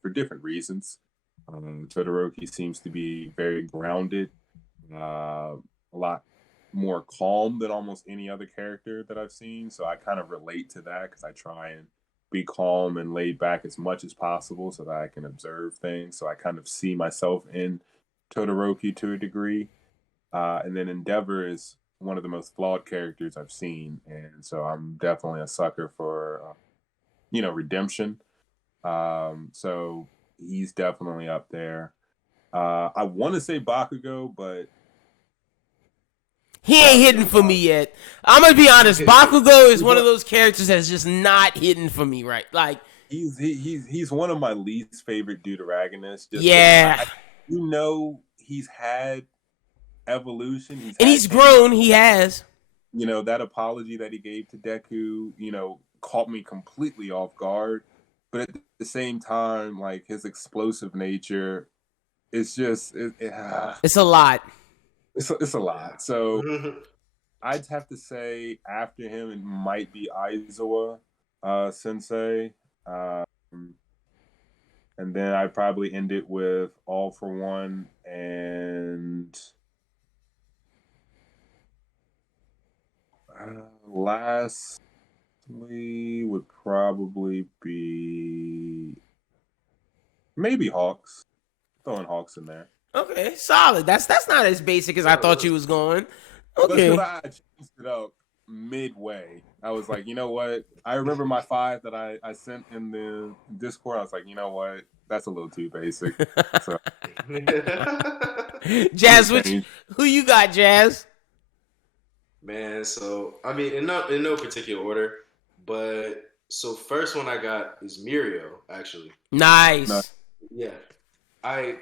for different reasons. Todoroki seems to be very grounded, a lot more calm than almost any other character that I've seen. So I kind of relate to that because I try and be calm and laid back as much as possible so that I can observe things. So I kind of see myself in Todoroki to a degree. And then Endeavor is one of the most flawed characters I've seen. And so I'm definitely a sucker for, redemption. So he's definitely up there. I want to say Bakugo, but he ain't hitting for me yet. I'm gonna be honest. Bakugo is one of those characters that's just not hitting for me, right? Like he's one of my least favorite deuteragonists. Yeah, he's had evolution, he's grown. He has. That apology that he gave to Deku, caught me completely off guard. But at the same time, like his explosive nature, it's just it's a lot. It's a lot. So I'd have to say after him it might be Aizawa Sensei. And then I'd probably end it with All for One, and lastly would probably be maybe Hawks. Throwing Hawks in there. Okay, solid. That's not as basic as I thought you was going. Okay. But I changed it up midway. I was like, you know what? I remember my 5 that I sent in the Discord. I was like, you know what? That's a little too basic. So. Jazz, who you got, Jazz? Man, so I mean, in no particular order, but so first one I got is Mirio, actually. Nice. Yeah, I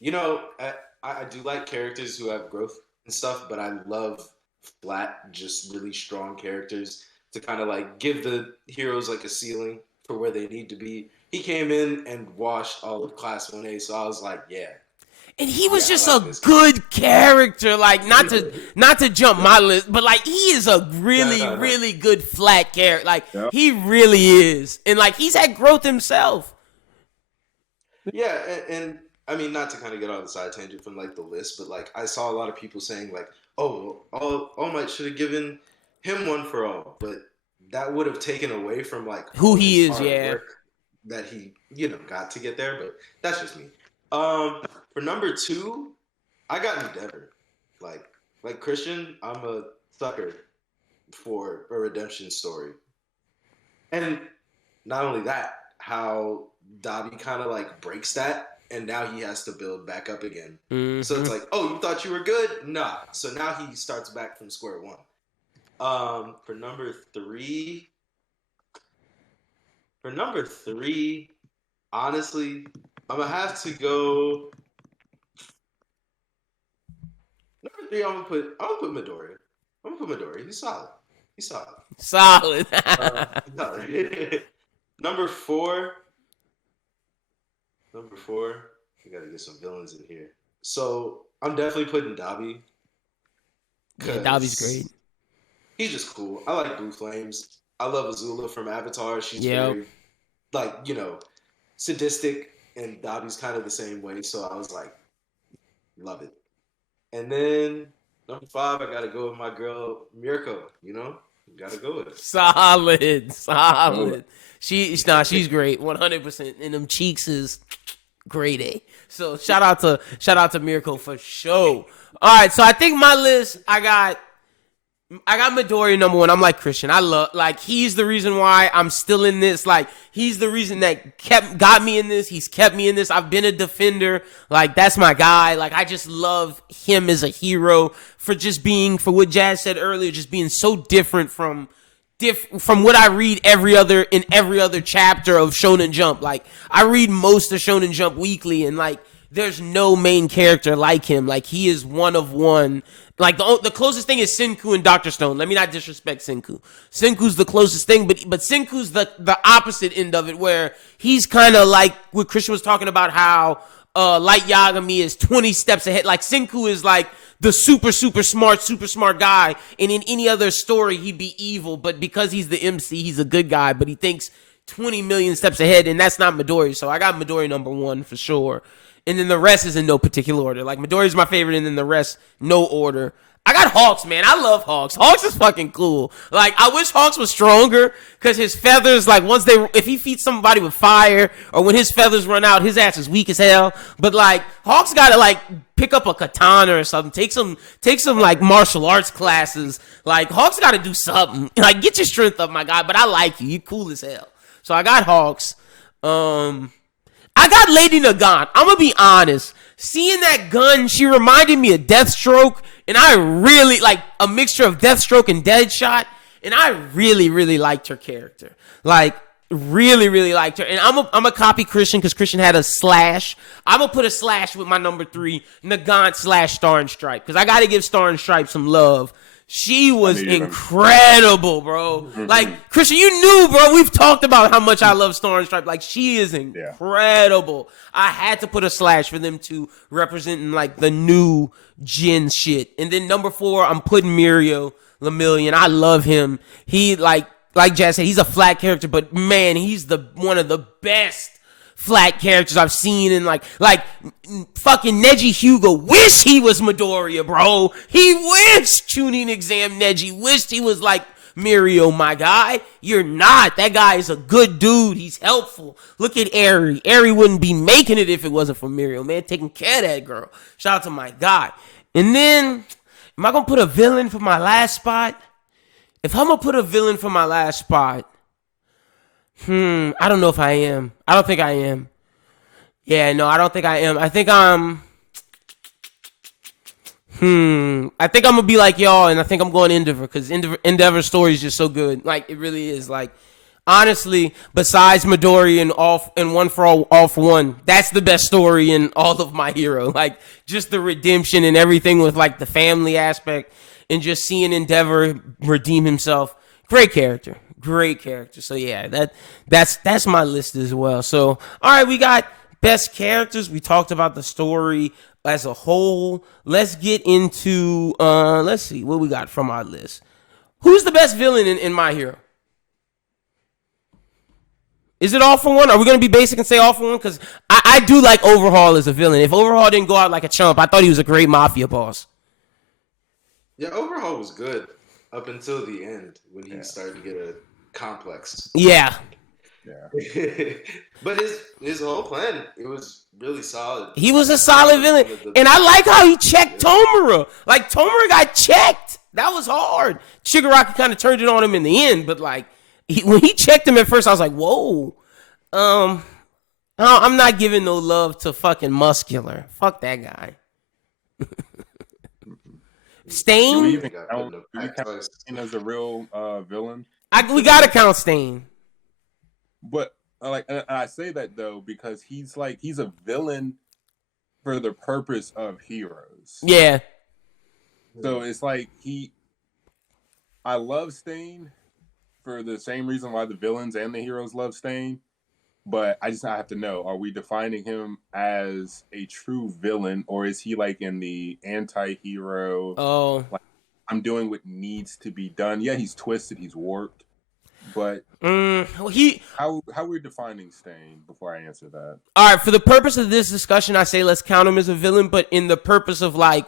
do like characters who have growth and stuff, but I love flat, just really strong characters to kind of like give the heroes like a ceiling for where they need to be. He came in and washed all of Class 1A, so I was like, yeah. And he was just a good character, like not to jump my list, but like he is a really good flat character. Like he really is, and like he's had growth himself. Yeah, and I mean, not to kind of get on the side tangent from like the list, but like I saw a lot of people saying like, Oh, All Might should have given him One for All, but that would have taken away from like Who all he his is, hard yeah. work that he, got to get there. But that's just me. For number two, I got Endeavor. Like Christian, I'm a sucker for a redemption story, and not only that, how Dobby kind of like breaks that, and now he has to build back up again. So it's like, oh, you thought you were good? Nah. So now he starts back from square one. For number three, honestly, I'm gonna have to go. Number three, I'm gonna put Midoriya. He's solid. Solid. Solid. Number four, we gotta get some villains in here. So I'm definitely putting Dobby. Yeah, Dobby's great. He's just cool. I like Blue Flames. I love Azula from Avatar. She's very, sadistic, and Dobby's kind of the same way. So I was like, love it. And then number five, I gotta go with my girl Mirko. Gotta go with it. Solid. She's great, 100%. And them cheeks is grade A. So shout out to Mirko for sure. All right, so I think my list, I got Midoriya number one. I'm like Christian. I love, he's the reason why I'm still in this. He's the reason that got me in this. He's kept me in this. I've been a defender. That's my guy. I just love him as a hero for just being, for what Jazz said earlier, just being so different from what I read every other chapter of Shonen Jump. I read most of Shonen Jump weekly, and there's no main character like him. He is one of one. The closest thing is Senku and Dr. Stone. Let me not disrespect Senku. Senku's the closest thing, but Senku's the opposite end of it, where he's kind of like what Christian was talking about, how Light Yagami is 20 steps ahead. Senku is the super smart guy, and in any other story he'd be evil, but because he's the MC, he's a good guy, but he thinks 20 million steps ahead, and that's not Midoriya. So I got Midoriya number one for sure. And then the rest is in no particular order. Midoriya's my favorite, and then the rest, no order. I got Hawks, man. I love Hawks. Hawks is fucking cool. I wish Hawks was stronger, because his feathers, if he feeds somebody with fire, or when his feathers run out, his ass is weak as hell. But, Hawks gotta, pick up a katana or something. Take some martial arts classes. Hawks gotta do something. Get your strength up, my guy. But I like you. You cool as hell. So I got Hawks. I got Lady Nagant. I'm going to be honest. Seeing that gun, she reminded me of Deathstroke. And I really, a mixture of Deathstroke and Deadshot. And I really, really liked her character. Really, really liked her. And I'm a copy Christian, because Christian had a slash. I'm going to put a slash with my number three, Nagant / Star and Stripe. Because I got to give Star and Stripe some love. She was incredible, bro. Christian, you knew, bro. We've talked about how much I love Star and Stripe. She is incredible. Yeah. I had to put a slash for them to representing the new gen shit. And then number four, I'm putting Mirio Lemillion. I love him. He like Jazz said, he's a flat character, but man, he's one of the best flat characters I've seen in fucking Neji Hugo wish he was Midoriya, bro. He wished Chunin Exam Neji wished he was Mirio, my guy. You're not. That guy is a good dude. He's helpful. Look at Eri. Eri wouldn't be making it if it wasn't for Mirio, man. Taking care of that girl. Shout out to my guy. And then, am I gonna put a villain for my last spot? If I'm gonna put a villain for my last spot, I don't know if I am. I don't think I am. Yeah, no, I don't think I am. I think I'm gonna be like y'all, and I think I'm going Endeavor, because Endeavor's story is just so good. It really is. Honestly, besides Midoriya and One for All for One, that's the best story in all of My Hero. Just the redemption and everything with the family aspect, and just seeing Endeavor redeem himself. Great character. So yeah, that's my list as well. So all right, we got best characters. We talked about the story as a whole. Let's get into let's see what we got from our list. Who's the best villain in My Hero? Is it All for One? Are we gonna be basic and say All for One? Because I do like Overhaul as a villain. If Overhaul didn't go out like a chump, I thought he was a great mafia boss. Yeah, overhaul was good up until the end when he Yeah, started to get a complex. Yeah. yeah. But his whole plan, it was really solid. He was a That solid was villain. one of the And I like how he checked yeah. Tomura. Like, Tomura got checked. That was hard. Shigaraki kind of turned it on him in the end, but, like, when he checked him at first, I was like, whoa. Um, I'm not giving no love to fucking Muscular. Fuck that guy. Do we Stain? even Got put count? in a Do we pack count twice. Stain as a real villain? We gotta count Stain. But like, and I say that though because he's a villain for the purpose of heroes. Yeah. So it's like I love Stain for the same reason why the villains and the heroes love Stain. But I have to know: are we defining him as a true villain, or is he like in the anti-hero? Oh. Like I'm doing what needs to be done. Yeah, he's twisted, he's warped, but He. how we're defining Stain before I answer that? All right. For the purpose of this discussion, I say let's count him as a villain. But in the purpose of like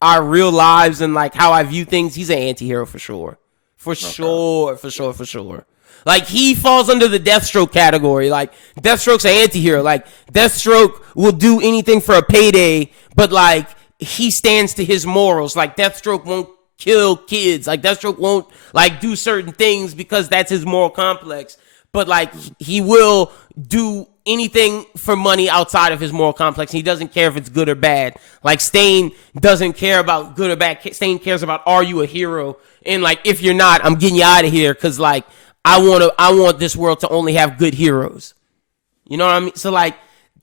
our real lives and like how I view things, he's an anti-hero for sure. For sure. For sure. For sure. Like, he falls under the Deathstroke category. Like, Deathstroke's an anti-hero. Like, Deathstroke will do anything for a payday, but, like, he stands to his morals. Like, Deathstroke won't kill kids. Like, Deathstroke won't, like, do certain things because that's his moral complex. But, like, he will do anything for money outside of his moral complex. He doesn't care if it's good or bad. Like, Stain doesn't care about good or bad. Stain cares about, are you a hero? And, like, if you're not, I'm getting you out of here because, like, I want this world to only have good heroes. You know what I mean? So, like,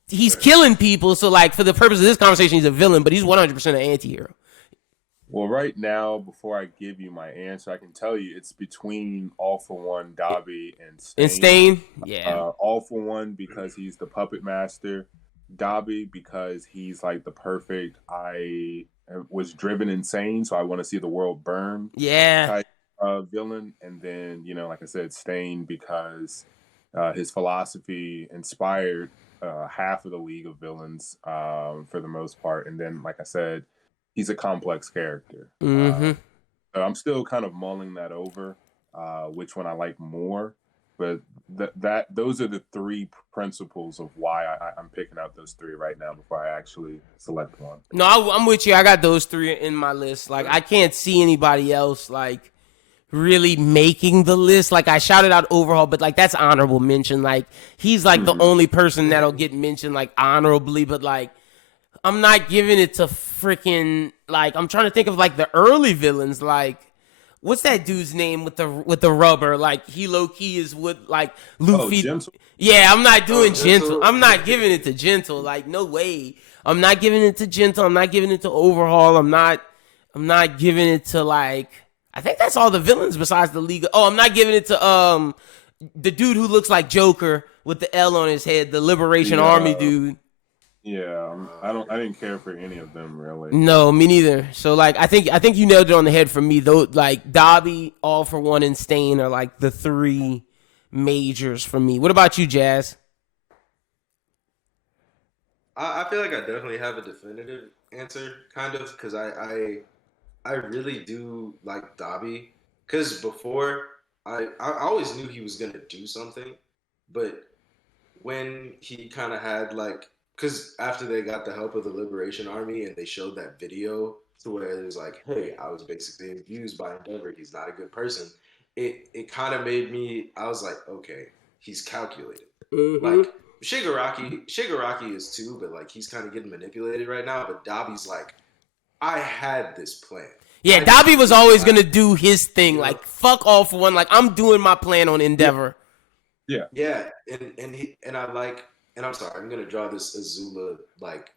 he's killing people. So, like, for the purpose of this conversation, he's a villain, but he's 100% an anti-hero. Well, right now, before I give you my answer, I can tell you it's between All for One, Dobby, and Stain. And Stain? Yeah. All for One because he's the puppet master. Dobby because he's like the perfect. I was driven insane, so I want to see the world burn. Yeah. Type villain, and then like I said, Stain because his philosophy inspired half of the League of Villains for the most part, and then like I said, he's a complex character. Mm-hmm. So I'm still kind of mulling that over, which one I like more. But those are the three principles of why I'm picking out those three right now before I actually select one. No, I'm with you. I got those three in my list. Like, I can't see anybody else, like, really making the list. Like, I shouted out Overhaul, but, like, that's honorable mention. Like, he's, like, the only person that'll get mentioned, like, honorably. But, like, I'm not giving it to freaking, like, I'm trying to think of, like, the early villains. Like, what's that dude's name with the rubber? Like, he low-key is with, like, Luffy. Gentle. Yeah, I'm not doing Gentle. Gentle. I'm not giving it to Gentle. Like, no way. I'm not giving it to Gentle. I'm not giving it to Overhaul. I'm not giving it to, like, I think that's all the villains besides the League. I'm not giving it to the dude who looks like Joker with the L on his head, the Liberation Army dude. Yeah, I didn't care for any of them really. No, me neither. So, like, I think you nailed it on the head for me. Though, like, Dobby, All for One, and Stain are like the three majors for me. What about you, Jazz? I feel like I definitely have a definitive answer, kind of, because I really do like Dobby. Because before, I always knew he was gonna do something, but when he kind of had like, because after they got the help of the Liberation Army and they showed that video to where it was like, hey, I was basically abused by Endeavor. He's not a good person. It kind of made me. I was like, okay, he's calculated. Mm-hmm. Like Shigaraki is too, but like he's kind of getting manipulated right now. But Dobby's like, I had this plan. Yeah, Dobby was always gonna do his thing. Like, fuck All for One. Like, I'm doing my plan on Endeavor. Yeah, and I like, and I'm sorry, I'm gonna draw this Azula like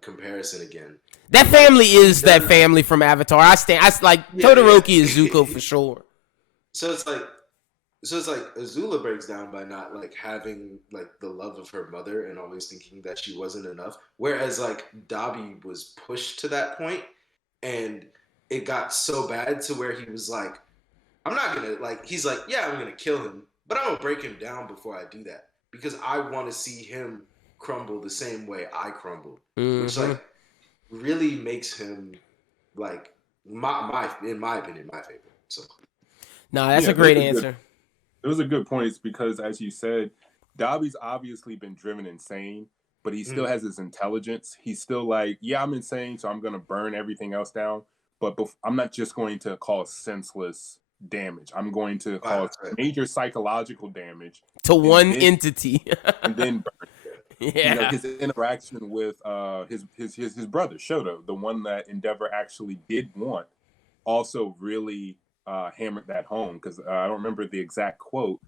comparison again. That family is that family from Avatar. I like Todoroki is Zuko for sure. So it's like Azula breaks down by not like having like the love of her mother and always thinking that she wasn't enough. Whereas like Dobby was pushed to that point, and it got so bad to where he was like, I'm not gonna like. He's like, yeah, I'm gonna kill him, but I'm gonna break him down before I do that because I want to see him crumble the same way I crumbled, which like really makes him like In my opinion, my favorite. So Nah, that's a great answer. It was a good point. It's because, as you said, Dobby's obviously been driven insane, but he still has his intelligence. He's still like, yeah, I'm insane, so I'm going to burn everything else down. But I'm not just going to cause senseless damage. I'm going to cause major psychological damage to one entity. And then burn. Yeah. You know, his interaction with his brother, Shoto, the one that Endeavor actually did want, also really hammered that home, because I don't remember the exact quote,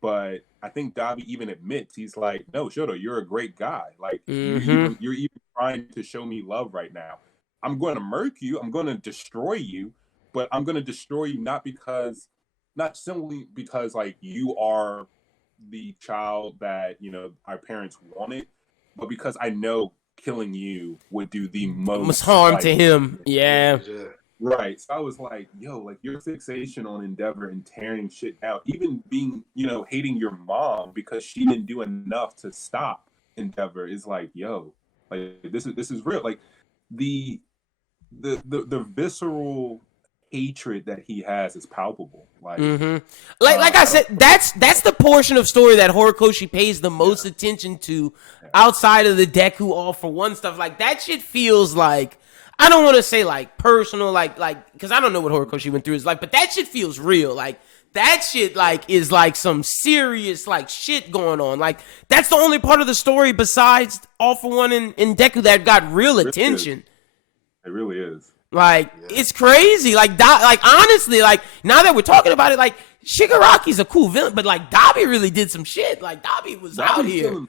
but I think Dabi even admits, he's like, no, Shoto, you're a great guy. Like, you're even trying to show me love right now. I'm going to murk you. I'm going to destroy you, but I'm going to destroy you not simply because like you are the child that, you know, our parents wanted, but because I know killing you would do the most harm to him. Yeah. Right. So I was like, yo, like your fixation on Endeavor and tearing shit down, even being, you know, hating your mom because she didn't do enough to stop Endeavor, is like, yo, like this is real. Like the visceral hatred that he has is palpable. Like, like I said, that's the portion of story that Horikoshi pays the most attention to outside of the Deku All for One stuff. Like that shit feels like, I don't want to say like personal, like because I don't know what Horikoshi went through is like, but that shit feels real. Like that shit like is like some serious like shit going on. Like that's the only part of the story besides All for One and Deku that got real attention. It really is. Like it's crazy. Like honestly, like now that we're talking about it, like Shigaraki's a cool villain, but like Dabi really did some shit. Like Dabi was out here.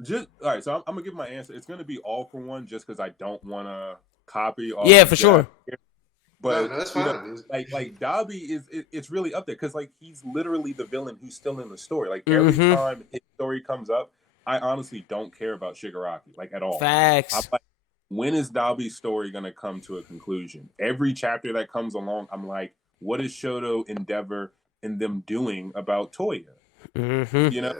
Just all right, so I'm gonna give my answer. It's gonna be All for One, just because I don't want to copy. For sure. But no, that's fine. Know, like Dabi it's really up there because like he's literally the villain who's still in the story. Like every time his story comes up, I honestly don't care about Shigaraki like at all. Facts. I'm like, when is Dabi's story gonna come to a conclusion? Every chapter that comes along, I'm like, what is Shoto, Endeavor, and them doing about Toya? You know.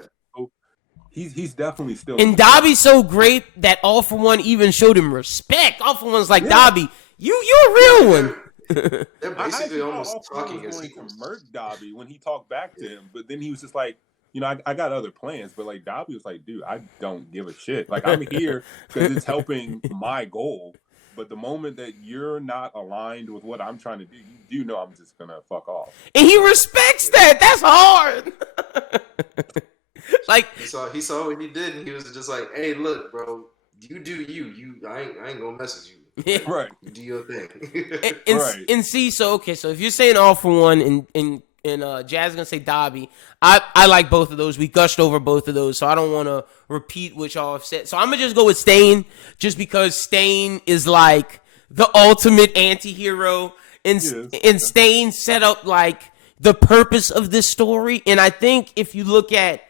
He's definitely still. And Dabi's so great that All for One even showed him respect. All for One's like, Dabi, you're a real one. They're basically almost talking as he can murk Dabi when he talked back to him, but then he was just like, you know, I got other plans, but like Dabi was like, dude, I don't give a shit. Like I'm here because it's helping my goal. But the moment that you're not aligned with what I'm trying to do, you know I'm just gonna fuck off. And he respects that. That's hard. Like he saw what he did, and he was just like, "Hey, look, bro, you do you. I ain't gonna mess with you. Yeah. Right. You do your thing." And see, so if you're saying All for One and Jazz is gonna say Dabi, I like both of those. We gushed over both of those, so I don't want to repeat what y'all have said. So I'm gonna just go with Stain, just because Stain is like the ultimate anti-hero, and Stain set up like the purpose of this story. And I think if you look at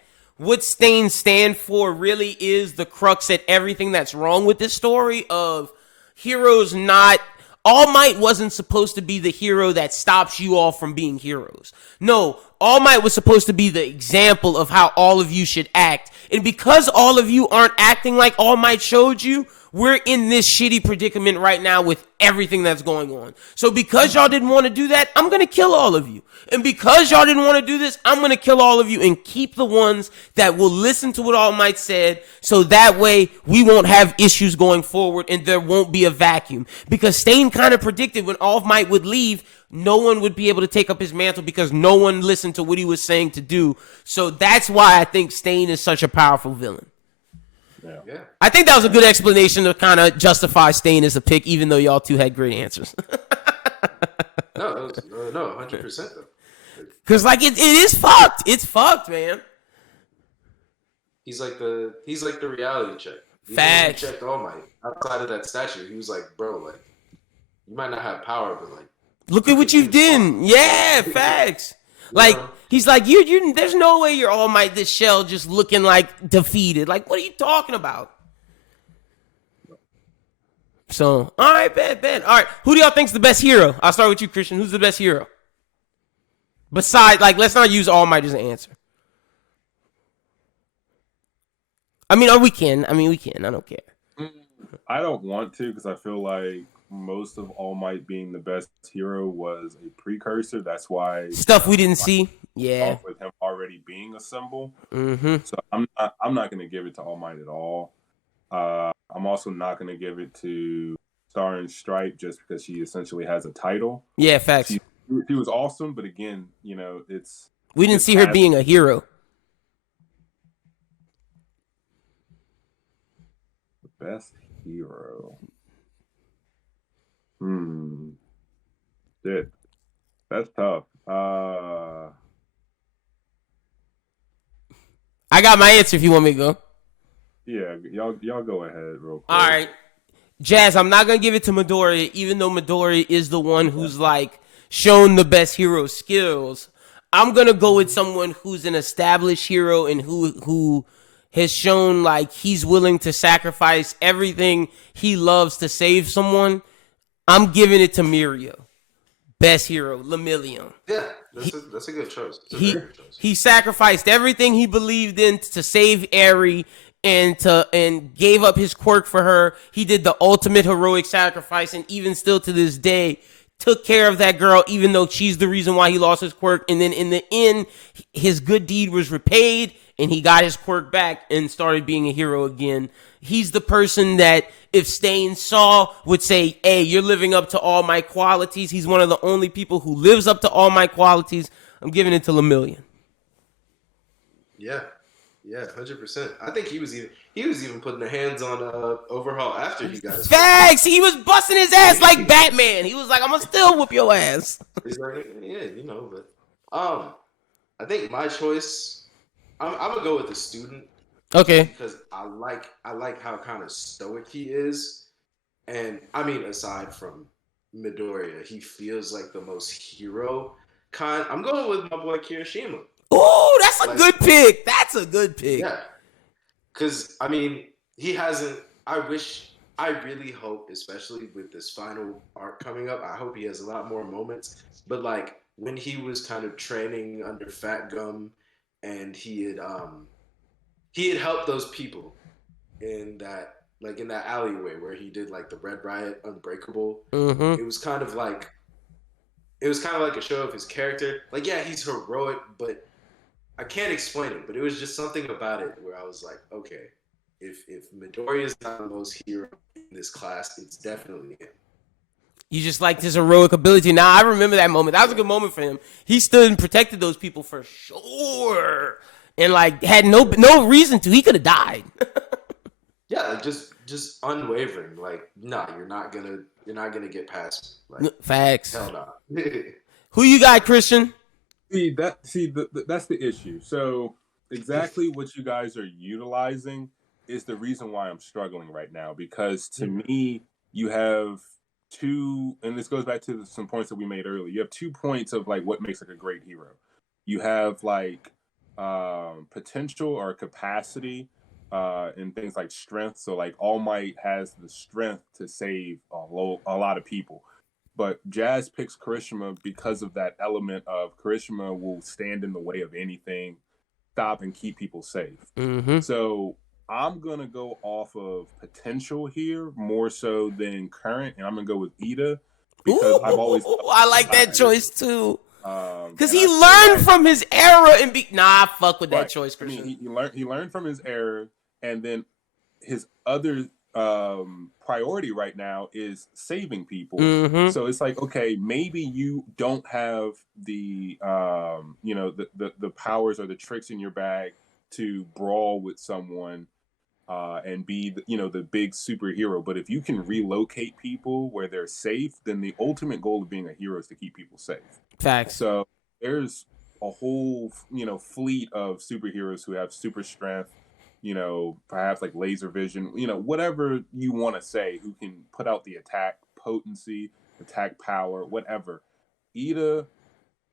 what Stain stand for, really is the crux at everything that's wrong with this story of heroes not... All Might wasn't supposed to be the hero that stops you all from being heroes. No, All Might was supposed to be the example of how all of you should act. And because all of you aren't acting like All Might showed you, we're in this shitty predicament right now with everything that's going on. So because y'all didn't want to do that, I'm going to kill all of you. And because y'all didn't want to do this, I'm going to kill all of you and keep the ones that will listen to what All Might said, so that way we won't have issues going forward and there won't be a vacuum. Because Stain kind of predicted when All Might would leave, no one would be able to take up his mantle because no one listened to what he was saying to do. So that's why I think Stain is such a powerful villain. Yeah. I think that was a good explanation to kind of justify Stain as a pick, even though y'all two had great answers. No, 100% though. Because like it is fucked. It's fucked, man. He's like the reality check. Facts. He checked All Might outside of that statue. He was like, bro, like you might not have power, but like look at what you've done. Yeah, facts. Like he's like you. There's no way you're All Might. This shell just looking like defeated. Like what are you talking about? So all right, bet. All right, who do y'all think's the best hero? I'll start with you, Christian. Who's the best hero? Besides, like, let's not use All Might as an answer. I mean, we can. I don't care. I don't want to because I feel like most of All Might being the best hero was a precursor. That's why Stuff we didn't see. Yeah. off with him already being a symbol. Mm-hmm. So I'm not going to give it to All Might at all. I'm also not going to give it to Star and Stripe just because she essentially has a title. Yeah, facts. She was awesome, but again, we didn't see her being a hero. The best hero. Shit. That's tough. I got my answer if you want me to go. Yeah, y'all go ahead real quick. All right. Jazz, I'm not going to give it to Midoriya, even though Midoriya is the one who's like shown the best hero skills. I'm going to go with someone who's an established hero and who has shown like he's willing to sacrifice everything he loves to save someone. I'm giving it to Mirio. Best hero, Lemillion. Yeah, that's a good choice. He sacrificed everything he believed in to save Eri and gave up his quirk for her. He did the ultimate heroic sacrifice, and even still to this day, took care of that girl, even though she's the reason why he lost his quirk. And then in the end, his good deed was repaid, and he got his quirk back and started being a hero again. He's the person that if Stain saw would say, hey, you're living up to all my qualities. He's one of the only people who lives up to all my qualities. I'm giving it to Lemillion. Yeah, 100%. I think he was even putting the hands on Overhaul after he got his facts. He was busting his ass like Batman. He was like, I'm gonna still whoop your ass. He's like, yeah, but I think my choice, I'm gonna go with the student. Okay. Because I like how kind of stoic he is, and I mean, aside from Midoriya, he feels like the most hero kind. I'm going with my boy Kirishima. Ooh, that's a good pick. That's a good pick. Yeah, because I mean, he hasn't. I really hope, especially with this final arc coming up, I hope he has a lot more moments. But like when he was kind of training under Fat Gum, and he had helped those people in that alleyway where he did like the Red Riot Unbreakable. Mm-hmm. It was kind of like a show of his character. Like, yeah, he's heroic, but I can't explain it. But it was just something about it where I was like, okay, if Midoriya is not the most hero in this class, it's definitely him. You just liked his heroic ability. Now I remember that moment. That was a good moment for him. He stood and protected those people for sure. And like had no reason to. He could have died. Yeah, like just unwavering. Like, nah, you're not gonna get past me. Like, facts. Hell no. Who you got, Christian? That's the issue. So exactly what you guys are utilizing is the reason why I'm struggling right now. Because to me, you have two, and this goes back to some points that we made earlier. You have 2 points of like what makes like a great hero. You have like potential or capacity and things like strength. So like All Might has the strength to save a lot of people. But Jazz picks Kirishima because of that element of Kirishima will stand in the way of anything, stop and keep people safe. Mm-hmm. So I'm going to go off of potential here more so than current. And I'm going to go with Ida because I've always... I like that choice too. Because he learned like, from his error and fuck with that choice, Christian. I mean, he learned from his error, and then his other priority right now is saving people. Mm-hmm. So it's like, okay, maybe you don't have the the powers or the tricks in your bag to brawl with someone and be the big superhero, but if you can relocate people where they're safe, then the ultimate goal of being a hero is to keep people safe. Facts. So there's a whole fleet of superheroes who have super strength, perhaps like laser vision, whatever you want to say, who can put out the attack potency, attack power, whatever. Ida,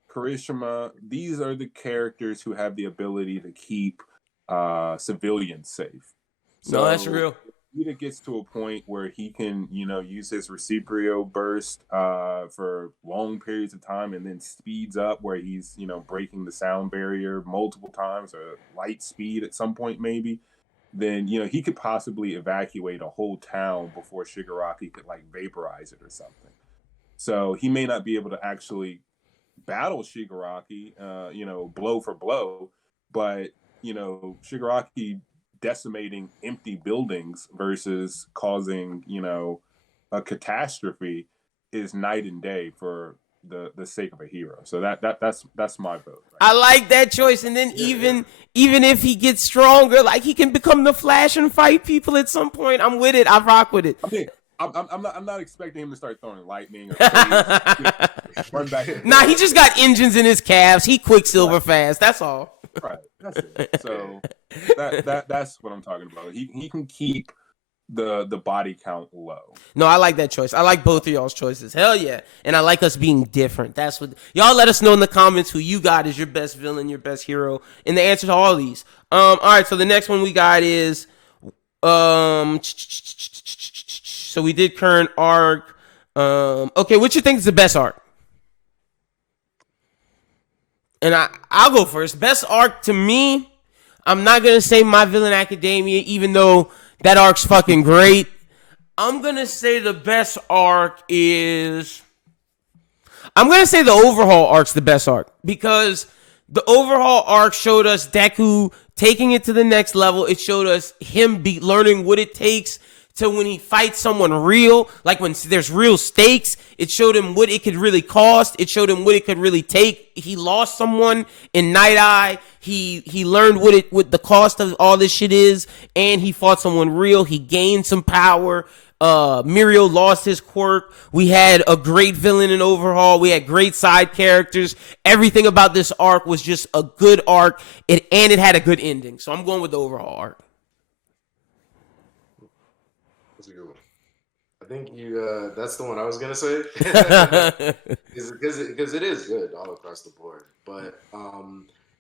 Kirishima, these are the characters who have the ability to keep civilians safe. So no, that's real. Ida gets to a point where he can, use his Reciprio burst for long periods of time and then speeds up where he's, breaking the sound barrier multiple times or light speed at some point maybe. then he could possibly evacuate a whole town before Shigaraki could like vaporize it or something. So he may not be able to actually battle Shigaraki, blow for blow, but Shigaraki decimating empty buildings versus causing a catastrophe is night and day for the sake of a hero. So that's my vote. Right? I like that choice. And then even if he gets stronger, like he can become the Flash and fight people at some point. I'm with it. I rock with it. I mean, I'm not expecting him to start throwing lightning or run back. Nah, he just got engines in his calves. He Quicksilver fast. That's all. Right. That's it. So that's what I'm talking about. He can keep the body count low. No, I like that choice. I like both of y'all's choices. Hell yeah. And I like us being different. That's what y'all let us know in the comments who you got as your best villain, your best hero, and the answer to all of these. All right, so the next one we got is so we did current arc. Okay, what you think is the best arc? And I'll go first. Best arc to me, I'm not gonna say My Villain Academia, even though that arc's fucking great. I'm gonna say the best arc is. I'm gonna say the overhaul arc's the best arc because the overhaul arc showed us Deku taking it to the next level. It showed us him learning what it takes to when he fights someone real, like when there's real stakes. It showed him what it could really cost. It showed him what it could really take. He lost someone in Night Eye. He learned what the cost of all this shit is, and he fought someone real. He gained some power. Mirio lost his quirk. We had a great villain in Overhaul. We had great side characters. Everything about this arc was just a good arc, and it had a good ending. So I'm going with the Overhaul arc. That's a good one. I think that's the one I was gonna say because it is good all across the board. But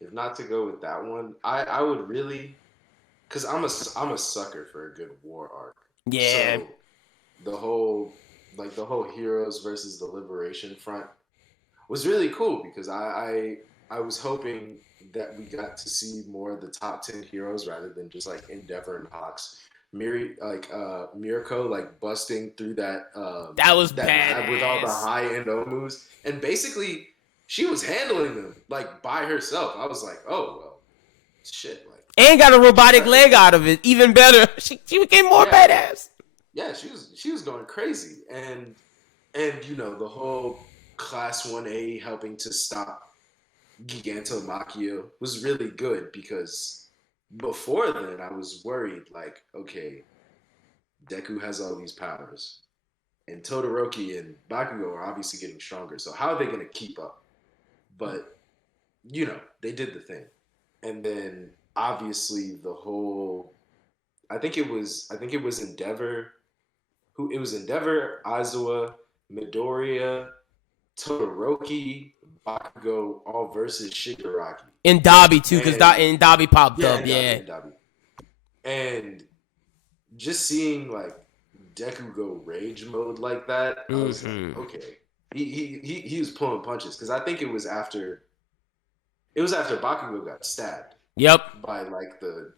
if not to go with that one, I would really, because I'm a sucker for a good war arc. Yeah. So the whole heroes versus the liberation front was really cool because I was hoping that we got to see more of the top 10 heroes rather than just like Endeavor and Hawks. Mirko like busting through that was that badass with all the high end moves, and basically she was handling them like by herself. I was like, oh well, shit, like, and got a robotic leg out of it. Even better, she became more badass. Yeah, she was going crazy, and the whole Class 1A helping to stop Gigantomachia was really good because before then I was worried like, okay, Deku has all these powers, and Todoroki and Bakugo are obviously getting stronger, so how are they going to keep up? But they did the thing, and then obviously the whole I think it was Endeavor. It was Endeavor, Aizawa, Midoriya, Todoroki, Bakugo, all versus Shigaraki. And Dabi too, because Dabi popped up. And Dabi. And just seeing like Deku go rage mode like that, I was like, okay, he was pulling punches because I think it was after Bakugo got stabbed. Yep. By the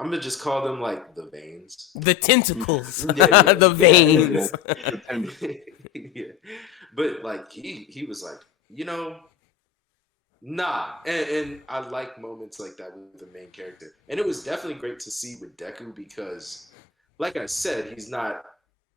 I'm gonna just call them like the veins. The tentacles. The veins. Yeah. But like he was like, nah. And I like moments like that with the main character. And it was definitely great to see with Deku because, like I said, he's not,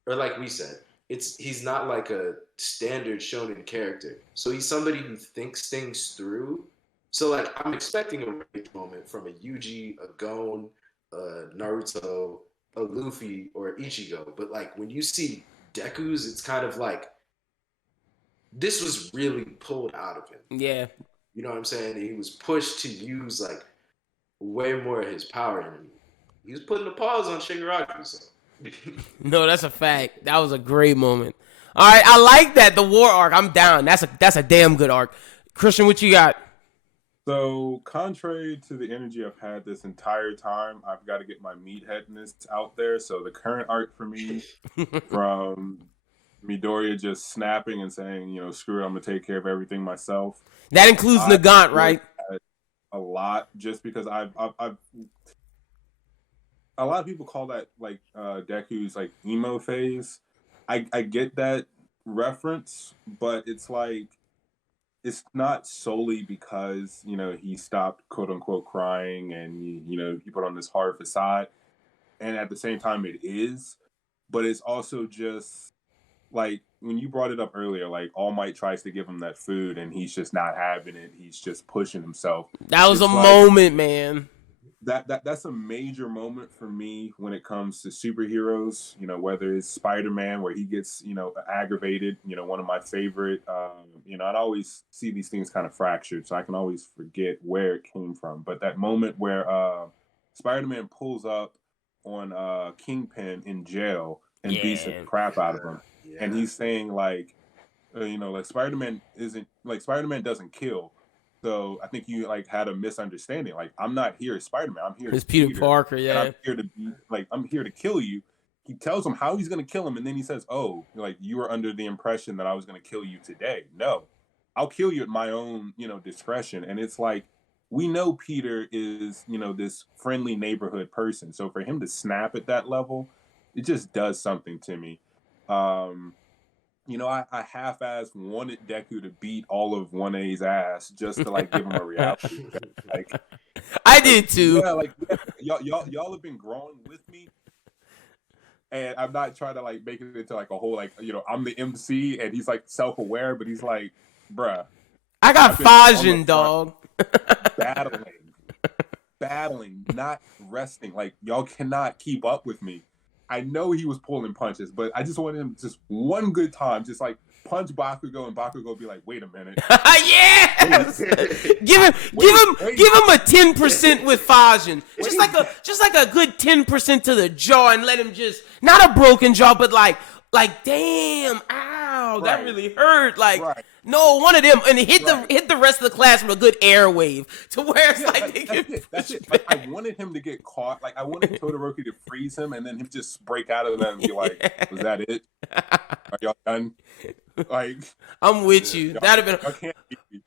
or like we said, he's not like a standard shonen character. So he's somebody who thinks things through. So like I'm expecting a rage moment from a Yuji, a Gon, a Naruto, a Luffy, or a Ichigo. But like when you see Deku's, it's kind of like this was really pulled out of him. Yeah. You know what I'm saying? He was pushed to use like way more of his power, and he was putting the pause on Shigaraki. So. No, that's a fact. That was a great moment. All right, I like that. The war arc, I'm down. That's a damn good arc. Christian, what you got? So, contrary to the energy I've had this entire time, I've got to get my meatheadness out there. So, the current arc for me, from Midoriya just snapping and saying, screw it, I'm going to take care of everything myself. That includes Nagant, right? A lot, just because I've a lot of people call that like Deku's like emo phase. I get that reference, but it's like it's not solely because he stopped quote unquote crying and he put on this hard facade, and at the same time it is, but it's also just like when you brought it up earlier, like All Might tries to give him that food and he's just not having it. He's just pushing himself. That was a It's like moment, man. that's a major moment for me when it comes to superheroes. Whether it's Spider-Man where he gets aggravated. One of my favorite. I'd always see these things kind of fractured, so I can always forget where it came from. But that moment where Spider-Man pulls up on Kingpin in jail and beats the crap out of him, and he's saying like, like Spider-Man doesn't kill. So I think you like had a misunderstanding. Like, I'm not here as Spider-Man. I'm here It's as Peter Parker, and yeah. I'm here to be like I'm here to kill you. He tells him how he's gonna kill him, and then he says, "Oh, like you were under the impression that I was gonna kill you today. No, I'll kill you at my own, discretion." And it's like we know Peter is, this friendly neighborhood person. So for him to snap at that level, it just does something to me. I half-ass wanted Deku to beat all of 1A's ass just to like give him a reality check. Like I did too. yeah, like y'all have been growing with me, and I'm not trying to like make it into like a whole like I'm the MC and he's like self-aware, but he's like, bruh, I got Fajin, dog. battling, not resting. Like y'all cannot keep up with me. I know he was pulling punches, but I just wanted him just one good time, just like punch Bakugo, and Bakugo be like, "Wait a minute." Yes! give him a 10% with Fajin. Just like a good 10% to the jaw, and let him just not a broken jaw, but like damn, ow, that really hurt. Like no, one of them, and hit the rest of the class with a good airwave to where it's like they get that's it. Like, I wanted him to get caught. Like I wanted Todoroki to freeze him and then him just break out of them and be like, "Was that it? Are y'all done?" Like I'm with you. That'd have been. I can't.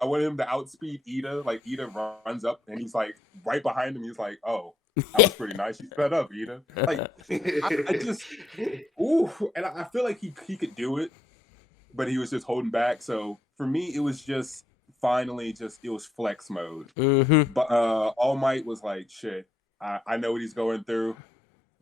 I wanted him to outspeed Ida. Like Ida runs up and he's like right behind him. He's like, "Oh, that was pretty nice. You sped up, Ida." Like I just, and I feel like he could do it, but he was just holding back. So for me, it was just finally it was flex mode. Mm-hmm. But All Might was like, shit, I know what he's going through.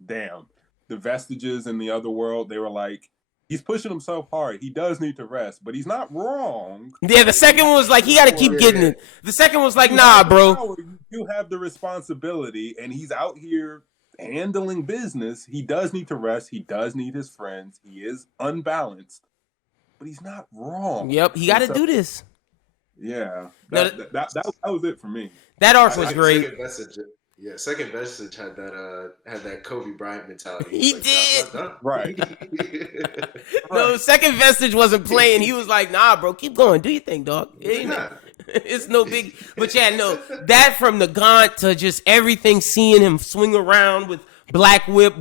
Damn. The vestiges in the other world, they were like, he's pushing himself hard. He does need to rest, but he's not wrong. Yeah, the second one was like, he got to keep getting it. The second was like, nah, bro. You have the responsibility, and he's out here handling business. He does need to rest. He does need his friends. He is unbalanced, but he's not wrong. Yep, he got to do this. Yeah, that was it for me. That arc was great. Second Vestige had that Kobe Bryant mentality. He did. Right. No, Second Vestige wasn't playing. He was like, nah, bro, keep going. Do your thing, dog. It's no big. But yeah, no, that from the Gaunt to just everything, seeing him swing around with Black Whip,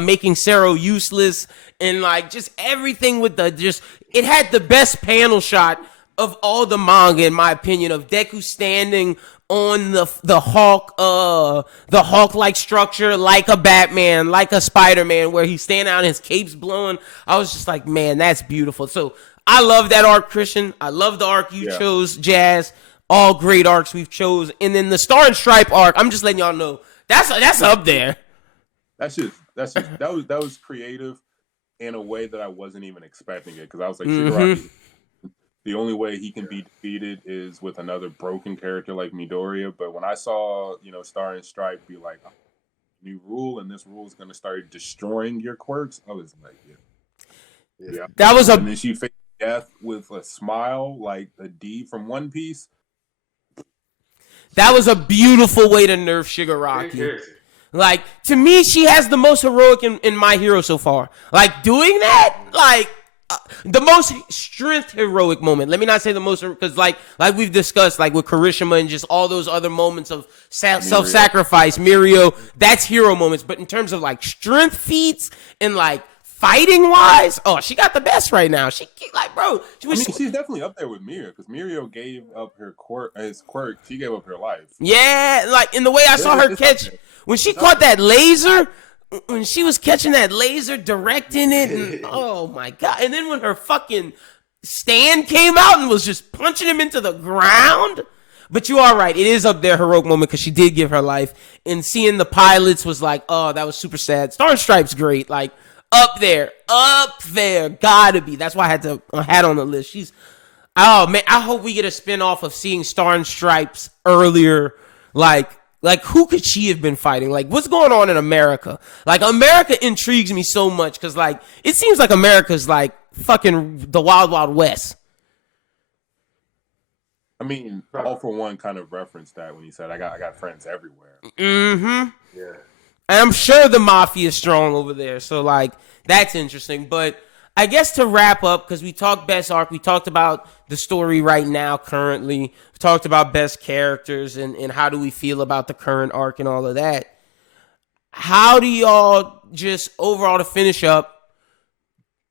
making Sero useless, and like just everything with it had the best panel shot of all the manga, in my opinion, of Deku standing on the Hawk-like structure, like a Batman, like a Spider-Man, where he's standing out and his cape's blowing. I was just like, man, that's beautiful. So I love that arc, Christian. I love the arc you chose, Jazz. All great arcs we've chose. And then the Star and Stripe arc, I'm just letting y'all know, that's up there. That was creative in a way that I wasn't even expecting it, because I was like, Shigaraki, the only way he can be defeated is with another broken character like Midoriya. But when I saw, Star and Stripe be like, new rule, and this rule is going to start destroying your quirks, I was like, yeah. That was and then she faced death with a smile, like a D from One Piece. That was a beautiful way to nerf Shigaraki. Like, to me, she has the most heroic in My Hero so far. Like, doing that, like, the most strength heroic moment. Let me not say the most, because like we've discussed, like with Kirishima and just all those other moments of self-sacrifice, Mirio, that's hero moments. But in terms of like strength feats and like fighting wise, she got the best right now. She like, bro. She's definitely up there with Mirio, because Mirio gave up his quirk. She gave up her life. Yeah, like in the way I saw her catch. when she caught that laser, when she was catching that laser, directing it, and oh my god! And then when her fucking stand came out and was just punching him into the ground. But you are right. It is up there, heroic moment, because she did give her life. And seeing the pilots was like, oh, that was super sad. Star and Stripes great. Like, up there. Gotta be. That's why I had to had on the list. She's, oh man, I hope we get a spinoff of seeing Star and Stripes earlier. Like who could she have been fighting? Like, what's going on in America? Like, America intrigues me so much because, like, it seems like America's like fucking the Wild Wild West. I mean, All For One kind of referenced that when he said, I got friends everywhere. Mm-hmm. Yeah. And I'm sure the mafia is strong over there. So, like, that's interesting. But I guess to wrap up, because we talked best arc, we talked about the story right now, currently. We talked about best characters and how do we feel about the current arc and all of that. How do y'all just overall to finish up?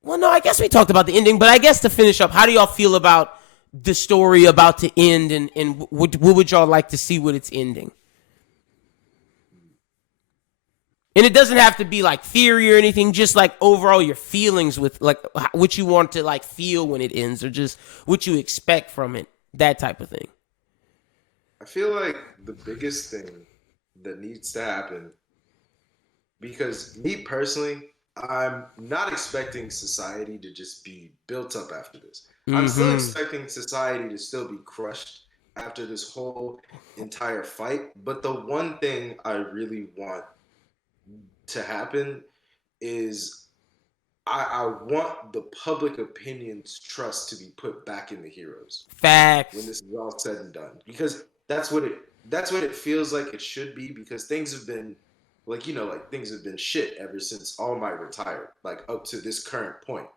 Well, no, I guess we talked about the ending, but I guess to finish up, how do y'all feel about the story about to end, and what would y'all like to see with its ending? And it doesn't have to be like theory or anything, just like overall your feelings with like what you want to like feel when it ends, or just what you expect from it, that type of thing. I feel like the biggest thing that needs to happen, because me personally, I'm not expecting society to just be built up after this. I'm still expecting society to still be crushed after this whole entire fight. But the one thing I really want to happen is I want the public opinion's trust to be put back in the heroes. Facts. When this is all said and done. Because that's what it feels like it should be, because things have been like things have been shit ever since All Might retired, like up to this current point.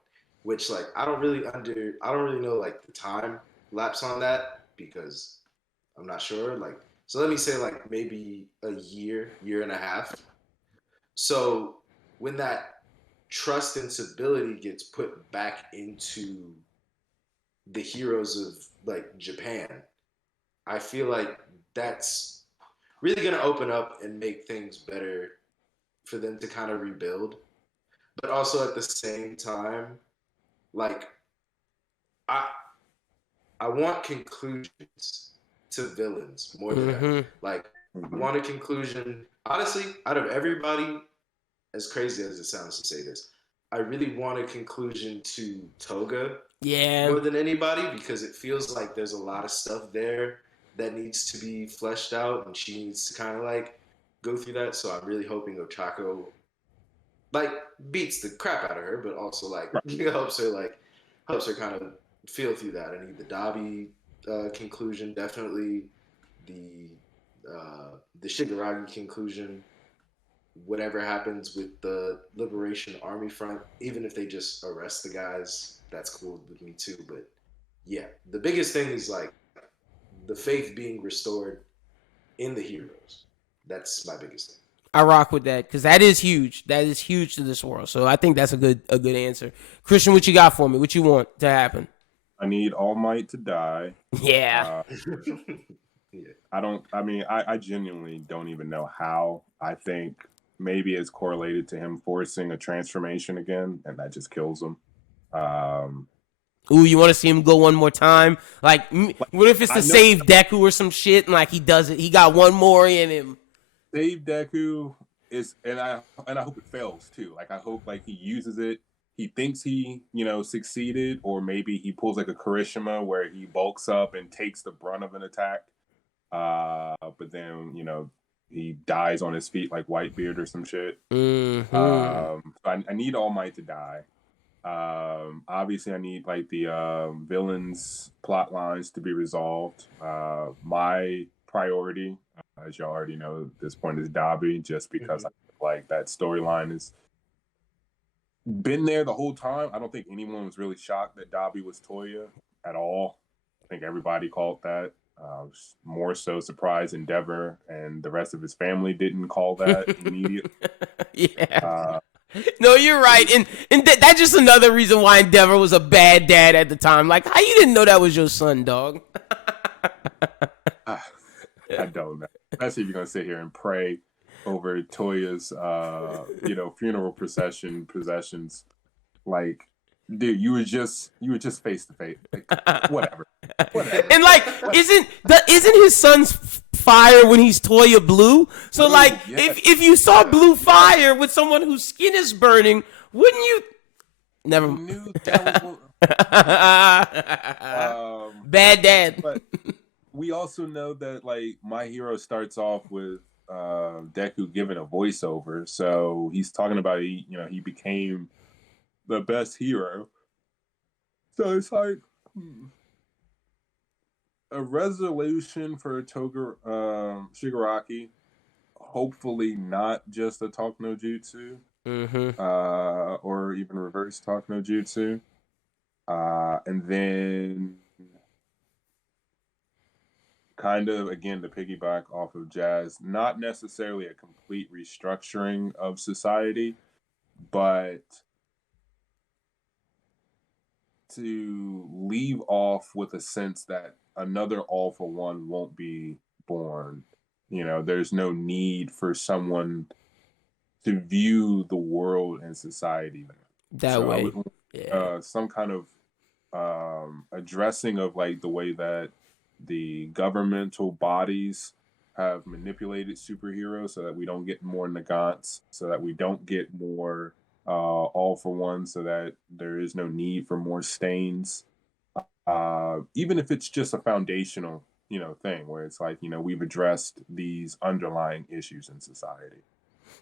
Which like I don't really know like the time lapse on that, because I'm not sure. Like, so let me say like maybe a year and a half. So when that trust and stability gets put back into the heroes of like Japan, I feel like that's really gonna open up and make things better for them to kind of rebuild. But also at the same time, like I want conclusions to villains more than ever. Like I want a conclusion. Honestly, out of everybody, as crazy as it sounds to say this, I really want a conclusion to Toga more than anybody, because it feels like there's a lot of stuff there that needs to be fleshed out, and she needs to kind of like go through that. So I'm really hoping Ochako like beats the crap out of her, but also like helps her kind of feel through that. I need the Dabi conclusion, definitely the Shigaragi conclusion. Whatever happens with the Liberation Army front, even if they just arrest the guys, that's cool with me too. But yeah, the biggest thing is like the faith being restored in the heroes. That's my biggest thing. I rock with that because that is huge. That is huge to this world. So I think that's a good answer. Christian, what you got for me? What you want to happen? I need All Might to die. Yeah. I genuinely don't even know how. I think maybe it's correlated to him forcing a transformation again, and that just kills him. Ooh, you want to see him go one more time? Like, what if it's to save Deku or some shit, and like he does it? He got one more in him. Save Deku and I hope it fails too. Like I hope like he uses it. He thinks he succeeded, or maybe he pulls like a Kirishima where he bulks up and takes the brunt of an attack. But then he dies on his feet like Whitebeard or some shit. So I need All Might to die. Obviously I need like the villains plot lines to be resolved. My priority, as y'all already know at this point, is Dabi, just because I feel like that storyline has been there the whole time. I don't think anyone was really shocked that Dabi was Toya at all. I think everybody called that. More so surprised Endeavor and the rest of his family didn't call that immediately. Yeah. No, you're right. And that's just another reason why Endeavor was a bad dad at the time. Like, how you didn't know that was your son, dog? I don't know. Especially if you're going to sit here and pray over Toya's funeral possessions. Like, dude, you were just face to face. Like, whatever. And like, isn't his son's fire when he's Toya blue? So like, if you saw blue fire with someone whose skin is burning, wouldn't you? Never. Knew that was Bad dad. But we also know that like My Hero starts off with Deku giving a voiceover, so he's talking about he became the best hero. So it's like a resolution for Shigaraki. Hopefully not just a Talk no Jutsu, or even reverse Talk no Jutsu, and then kind of again to piggyback off of Jazz, not necessarily a complete restructuring of society, but to leave off with a sense that another All for One won't be born. There's no need for someone to view the world and society that way. Some kind of addressing of like the way that the governmental bodies have manipulated superheroes, so that we don't get more Nagants, so that we don't get more All for One, so that there is no need for more stains. Even if it's just a foundational, thing where it's like, we've addressed these underlying issues in society.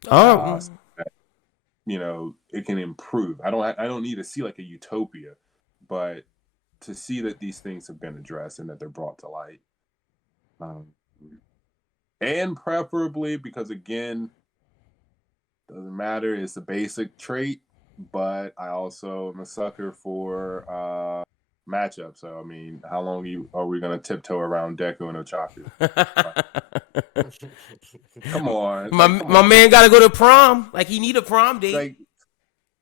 So that, it can improve. I don't need to see like a utopia, but to see that these things have been addressed and that they're brought to light. And preferably, because again, doesn't matter, it's a basic trait, but I also am a sucker for matchup. So, I mean, how long are we going to tiptoe around Deku and Ochaku? Come on. My man got to go to prom. Like, he need a prom date. Like,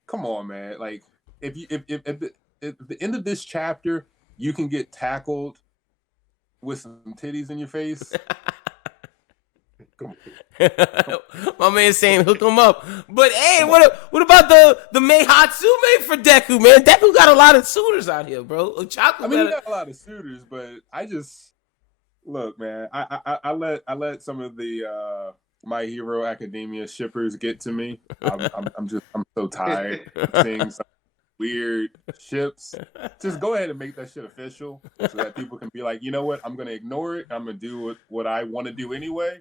come on, man. Like, if at the end of this chapter, you can get tackled with some titties in your face. My man saying hook him up. But hey, what about the Mei Hatsume for Deku, man? Deku got a lot of suitors out here, bro. Ochaku he got a lot of suitors, but I just look, man. I let some of the My Hero Academia shippers get to me. I'm so tired of seeing some weird ships. Just go ahead and make that shit official, so that people can be like, you know what? I'm gonna ignore it. I'm gonna do what I want to do anyway.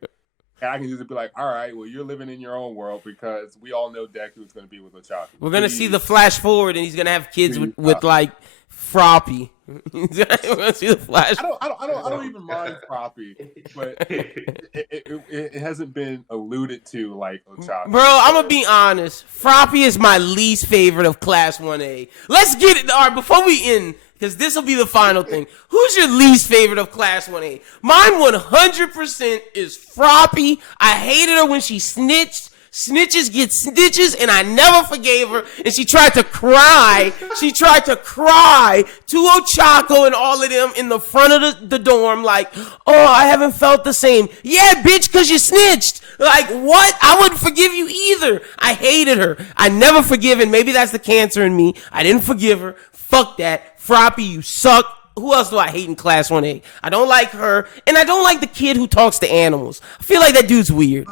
And I can just be like, all right, well, you're living in your own world, because we all know Deku is going to be with Ochaku. We're going to see the flash forward, and he's going to have kids with like, Froppy. We're going to see the flash. I don't even mind Froppy, but it hasn't been alluded to like Ochaku. Bro, I'm going to be honest. Froppy is my least favorite of Class 1A. Let's get it. All right, before we end, because this will be the final thing. Who's your least favorite of Class 1A? Mine 100% is Froppy. I hated her when she snitched. Snitches get stitches, and I never forgave her. And she tried to cry. She tried to cry to Ochako and all of them in the front of the dorm like, oh, I haven't felt the same. Yeah, bitch, because you snitched. Like, what? I wouldn't forgive you either. I hated her. I never forgiven. Maybe that's the cancer in me. I didn't forgive her. Fuck that. Froppy, you suck. Who else do I hate in Class 1A? I don't like her, and I don't like the kid who talks to animals. I feel like that dude's weird.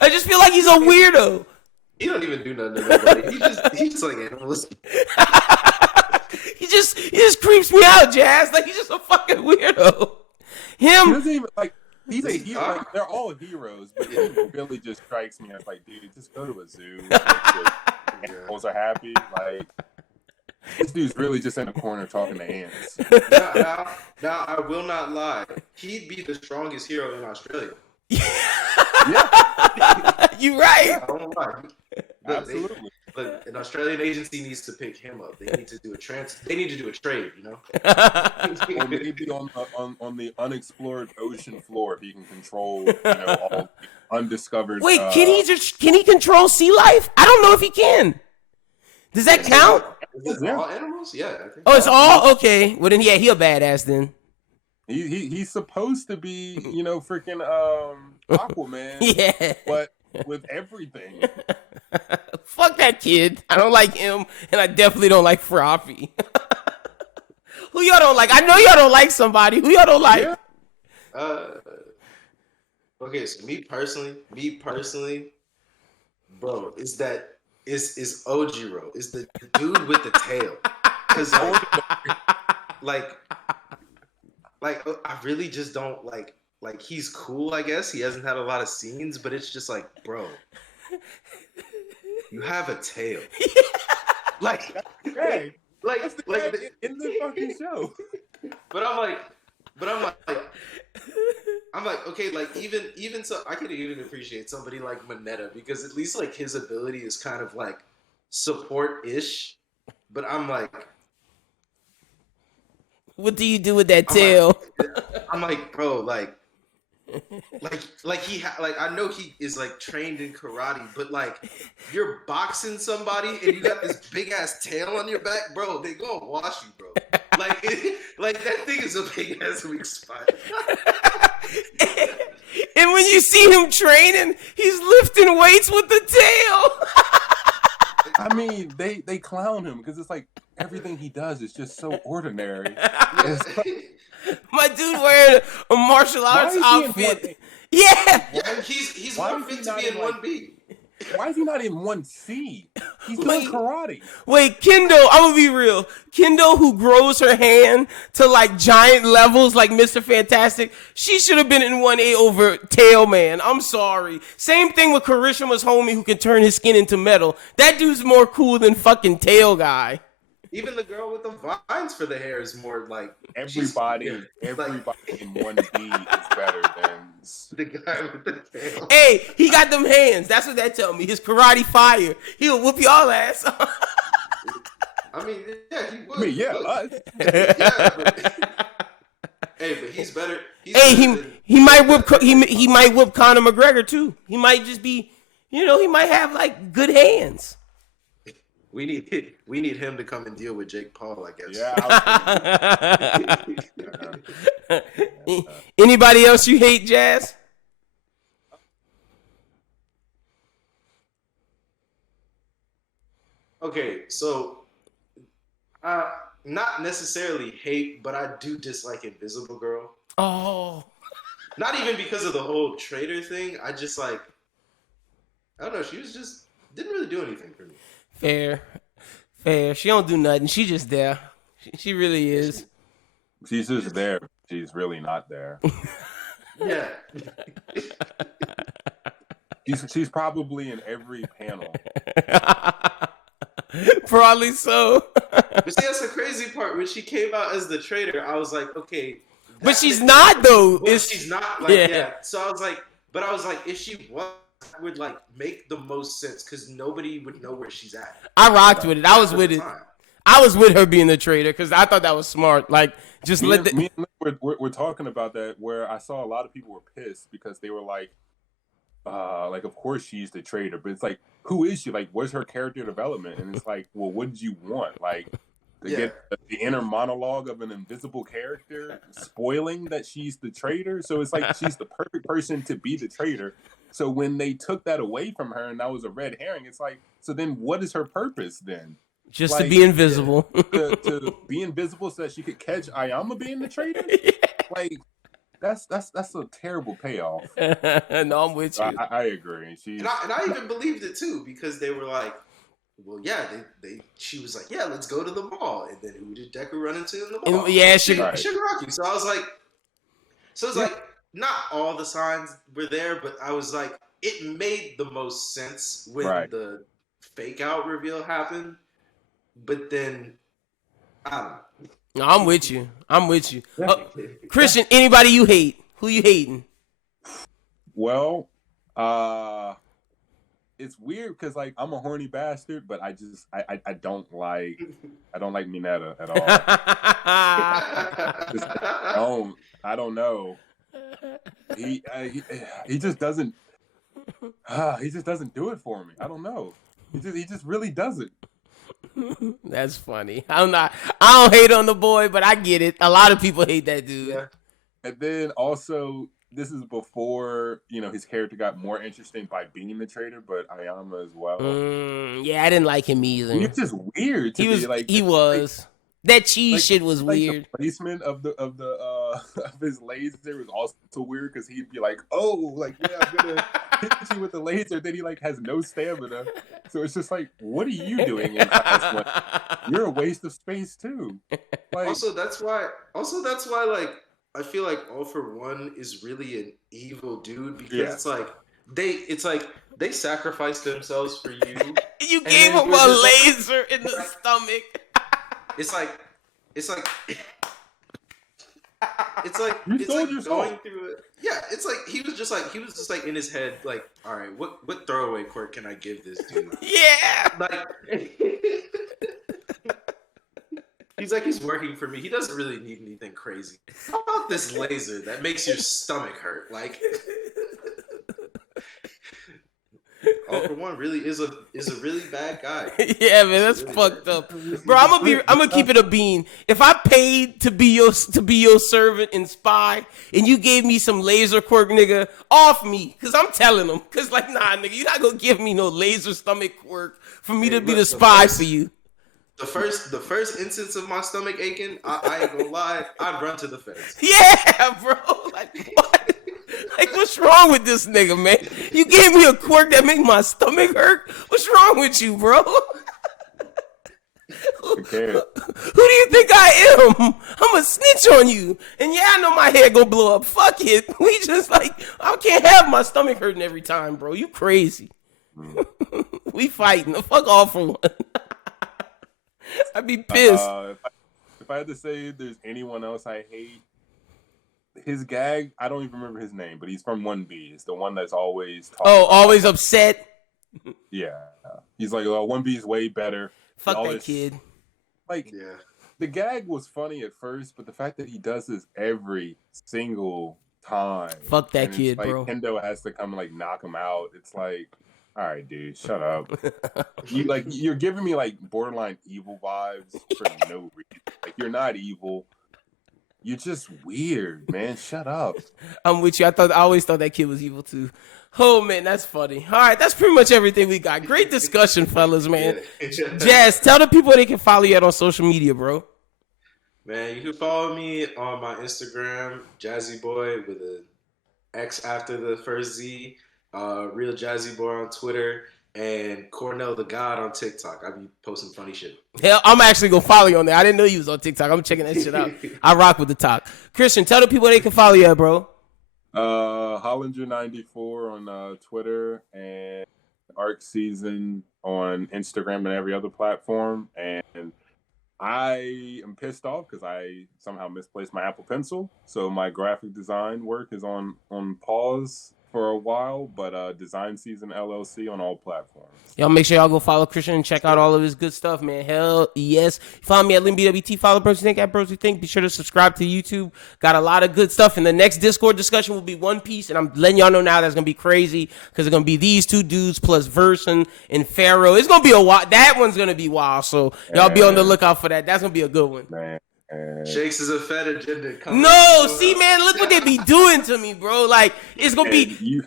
I just feel like he's a weirdo. He don't even do nothing to nobody. He just like animals. He just creeps me out, Jazz. Like, he's just a fucking weirdo. He doesn't even like. He's a hero. Like, they're all heroes, but he really just strikes me as like, dude, just go to a zoo. Animals are happy. Like, this dude's really just in a corner talking to ants. Now, I will not lie. He'd be the strongest hero in Australia. Yeah. You right. Yeah, I don't lie. Absolutely. But an Australian agency needs to pick him up. They need to do They need to do a trade, Or maybe on the unexplored ocean floor, if he can control, all the undiscovered. Wait, can he control sea life? I don't know if he can. Does that count? Is it all animals? Yeah. I think Oh, it's all? Okay. Well, then, yeah, he a badass then. He's supposed to be, freaking Aquaman, Yeah. but with everything. Fuck that kid. I don't like him, and I definitely don't like Froppy. Who y'all don't like? I know y'all don't like somebody. Who y'all don't like? Yeah. Okay, so me personally, bro, is Ojiro, is the dude with the tail. Cause like I really just don't like he's cool, I guess. He hasn't had a lot of scenes, but it's just like, bro, you have a tail. Like, Hey, that's the like gag in the fucking show. But I'm like, okay, like even so, I could even appreciate somebody like Mineta because at least like his ability is kind of like support-ish. But I'm like, What do you do with that tail? I'm like, bro, like I know he is like trained in karate, but like you're boxing somebody and you got this big ass tail on your back, bro. They gonna wash you, bro. Like that thing is a big ass weak spot. And when you see him training, he's lifting weights with the tail. I mean, they clown him because it's like everything he does is just so ordinary. My dude wearing a martial arts outfit. Yeah. He's more fit to be in 1B. Why is he not in 1C? He's doing karate. Wait, Kendo, I'm gonna be real. Kendo, who grows her hand to like giant levels like Mr. Fantastic, she should have been in 1A over Tail Man. I'm sorry. Same thing with Karishima's homie who can turn his skin into metal. That dude's more cool than fucking Tail Guy. Even the girl with the vines for the hair is more like everybody in 1B is better than the guy with the tail. Hey, he got them hands. That's what that tell me. His karate fire. He'll whoop y'all ass. I mean, yeah, he would. I mean, yeah, us. Hey, but he's better. He might whip he might whip Conor McGregor too. He might just be, he might have like good hands. We need him to come and deal with Jake Paul, I guess. Yeah. Anybody else you hate, Jazz? Okay, so not necessarily hate, but I do dislike Invisible Girl. Oh. Not even because of the whole traitor thing. I just like, I don't know. She was just didn't really do anything for me. Fair. She don't do nothing. She just there. She really is. She's just there. She's really not there. Yeah. She's probably in every panel. Probably so. But see, that's the crazy part. When she came out as the traitor, I was like, okay. But she's not though. She's not like yeah. So I was like, if she was, that would like make the most sense because nobody would know where she's at. I rocked with it. I was with it. I was with her being the traitor because I thought that was smart. Like, just me and we're talking about that. Where I saw a lot of people were pissed because they were like, of course she's the traitor, but it's like, who is she? Like, what's her character development? And it's like, well, what did you want? Like, to get the inner monologue of an invisible character spoiling that she's the traitor. So it's like she's the perfect person to be the traitor. So when they took that away from her and that was a red herring, it's like, so then what is her purpose then? Just like, to be invisible. to be invisible so that she could catch Ayama being the traitor? Like, that's a terrible payoff. No, I'm with you. I agree. And I even believed it too because they were like, well, yeah, she was like, yeah, let's go to the mall. And then who did Deku run into in the mall? Yeah, Shigaraki. So I was like, like, not all the signs were there, but I was like, it made the most sense when the fake out reveal happened. But then, I don't know. No, I'm with you. Christian, anybody you hate? Who you hating? Well, it's weird because like I'm a horny bastard, but I don't like Mineta at all. I don't know. He just doesn't do it for me. I don't know. He just really doesn't. That's funny. I don't hate on the boy, but I get it. A lot of people hate that dude. Yeah. And then also, this is before his character got more interesting by being the traitor, but Ayama as well. Yeah, I didn't like him either. He's just weird to me. He was. That cheese shit was weird. The placement of the of his laser was also weird because he'd be like, "Oh, like yeah, I'm gonna hit you with the laser." Then he like has no stamina, so it's just like, "What are you doing in class? Like, you're a waste of space too." Like, also, that's why. Like, I feel like All for One is really an evil dude because it's like they sacrificed themselves for you. You gave him a laser in the stomach. It's like you sold yourself. Going through it. Yeah, it's like he was just like in his head, like, all right, what throwaway quirk can I give this dude? Yeah. Like he's working for me. He doesn't really need anything crazy. How about this laser that makes your stomach hurt? Like All for One really is a really bad guy. Yeah, man, that's really fucked up, bro. I'm gonna keep it a bean. If I paid to be your servant and spy, and you gave me some laser quirk, nigga, off me, cause I'm telling them, cause like, nah, nigga, you're not gonna give me no laser stomach quirk for me to be the spy for you. The first instance of my stomach aching, I ain't gonna lie, I'd run to the fence. Yeah, bro. Like what? Like, what's wrong with this nigga, man? You gave me a quirk that make my stomach hurt? What's wrong with you, bro? Who do you think I am? I'm a snitch on you. And yeah, I know my head gonna blow up. Fuck it. We just like, I can't have my stomach hurting every time, bro. You crazy. We fighting. Fuck All for One. I'd be pissed. If I had to say there's anyone else I hate, his gag, I don't even remember his name, but he's from 1B. It's the one that's always talking. Oh, always upset? Yeah. He's like, 1B is way better. Fuck that kid. Like, the gag was funny at first, but the fact that he does this every single time. Fuck that kid, like, bro. Kendo has to come and like knock him out. It's like, all right, dude, shut up. You're giving me like borderline evil vibes for no reason. Like, you're not evil. You're just weird, man. Shut up. I'm with you. I always thought that kid was evil too. Oh man, that's funny. All right, that's pretty much everything we got. Great discussion, fellas, man. Jazz, tell the people they can follow you on social media, bro. Man, you can follow me on my Instagram, Jazzy Boy with an X after the first Z. Real Jazzy Boy on Twitter. And Cornell the God on TikTok. I be posting funny shit. Hell, I'm actually gonna follow you on there. I didn't know you was on TikTok. I'm checking that shit out. I rock with the talk. Christian, tell the people they can follow you at, bro. Hollinger94 on Twitter and Arc Season on Instagram and every other platform. And I am pissed off because I somehow misplaced my Apple Pencil. So my graphic design work is on pause for a while, but Design Season LLC on all platforms. Y'all make sure y'all go follow Christian and check out all of his good stuff, man. Hell yes. Follow me at LinBWT. Follow Bros You Think at Bros You Think. Be sure to subscribe to YouTube. Got a lot of good stuff. And the next Discord discussion will be One Piece. And I'm letting y'all know now that's going to be crazy because it's going to be these two dudes plus Verson and Pharaoh. It's going to be a wild. That one's going to be wild. So y'all be on the lookout for that. That's going to be a good one. Man. Shakes is a fed agenda. No, see, man, look what they be doing to me, bro. Like, it's gonna be.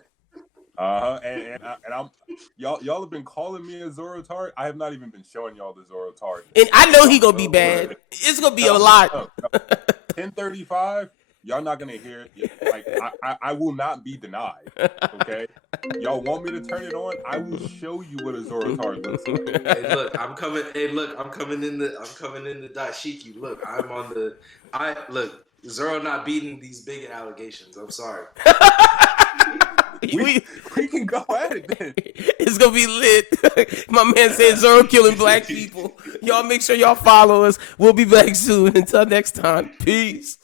And I'm y'all have been calling me a Zorotark. I have not even been showing y'all the Zorotark. And I know he gonna be bad. It's gonna be a lot. 10:35. Y'all not gonna hear it. Like I will not be denied. Okay, y'all want me to turn it on? I will show you what a Zorotark looks like. Hey, look, I'm coming. Hey, look, I'm coming in the dashiki. Look, I'm on the. Zoro not beating these big allegations. I'm sorry. we can go at it then. It's gonna be lit. My man said Zoro killing black people. Y'all make sure y'all follow us. We'll be back soon. Until next time. Peace.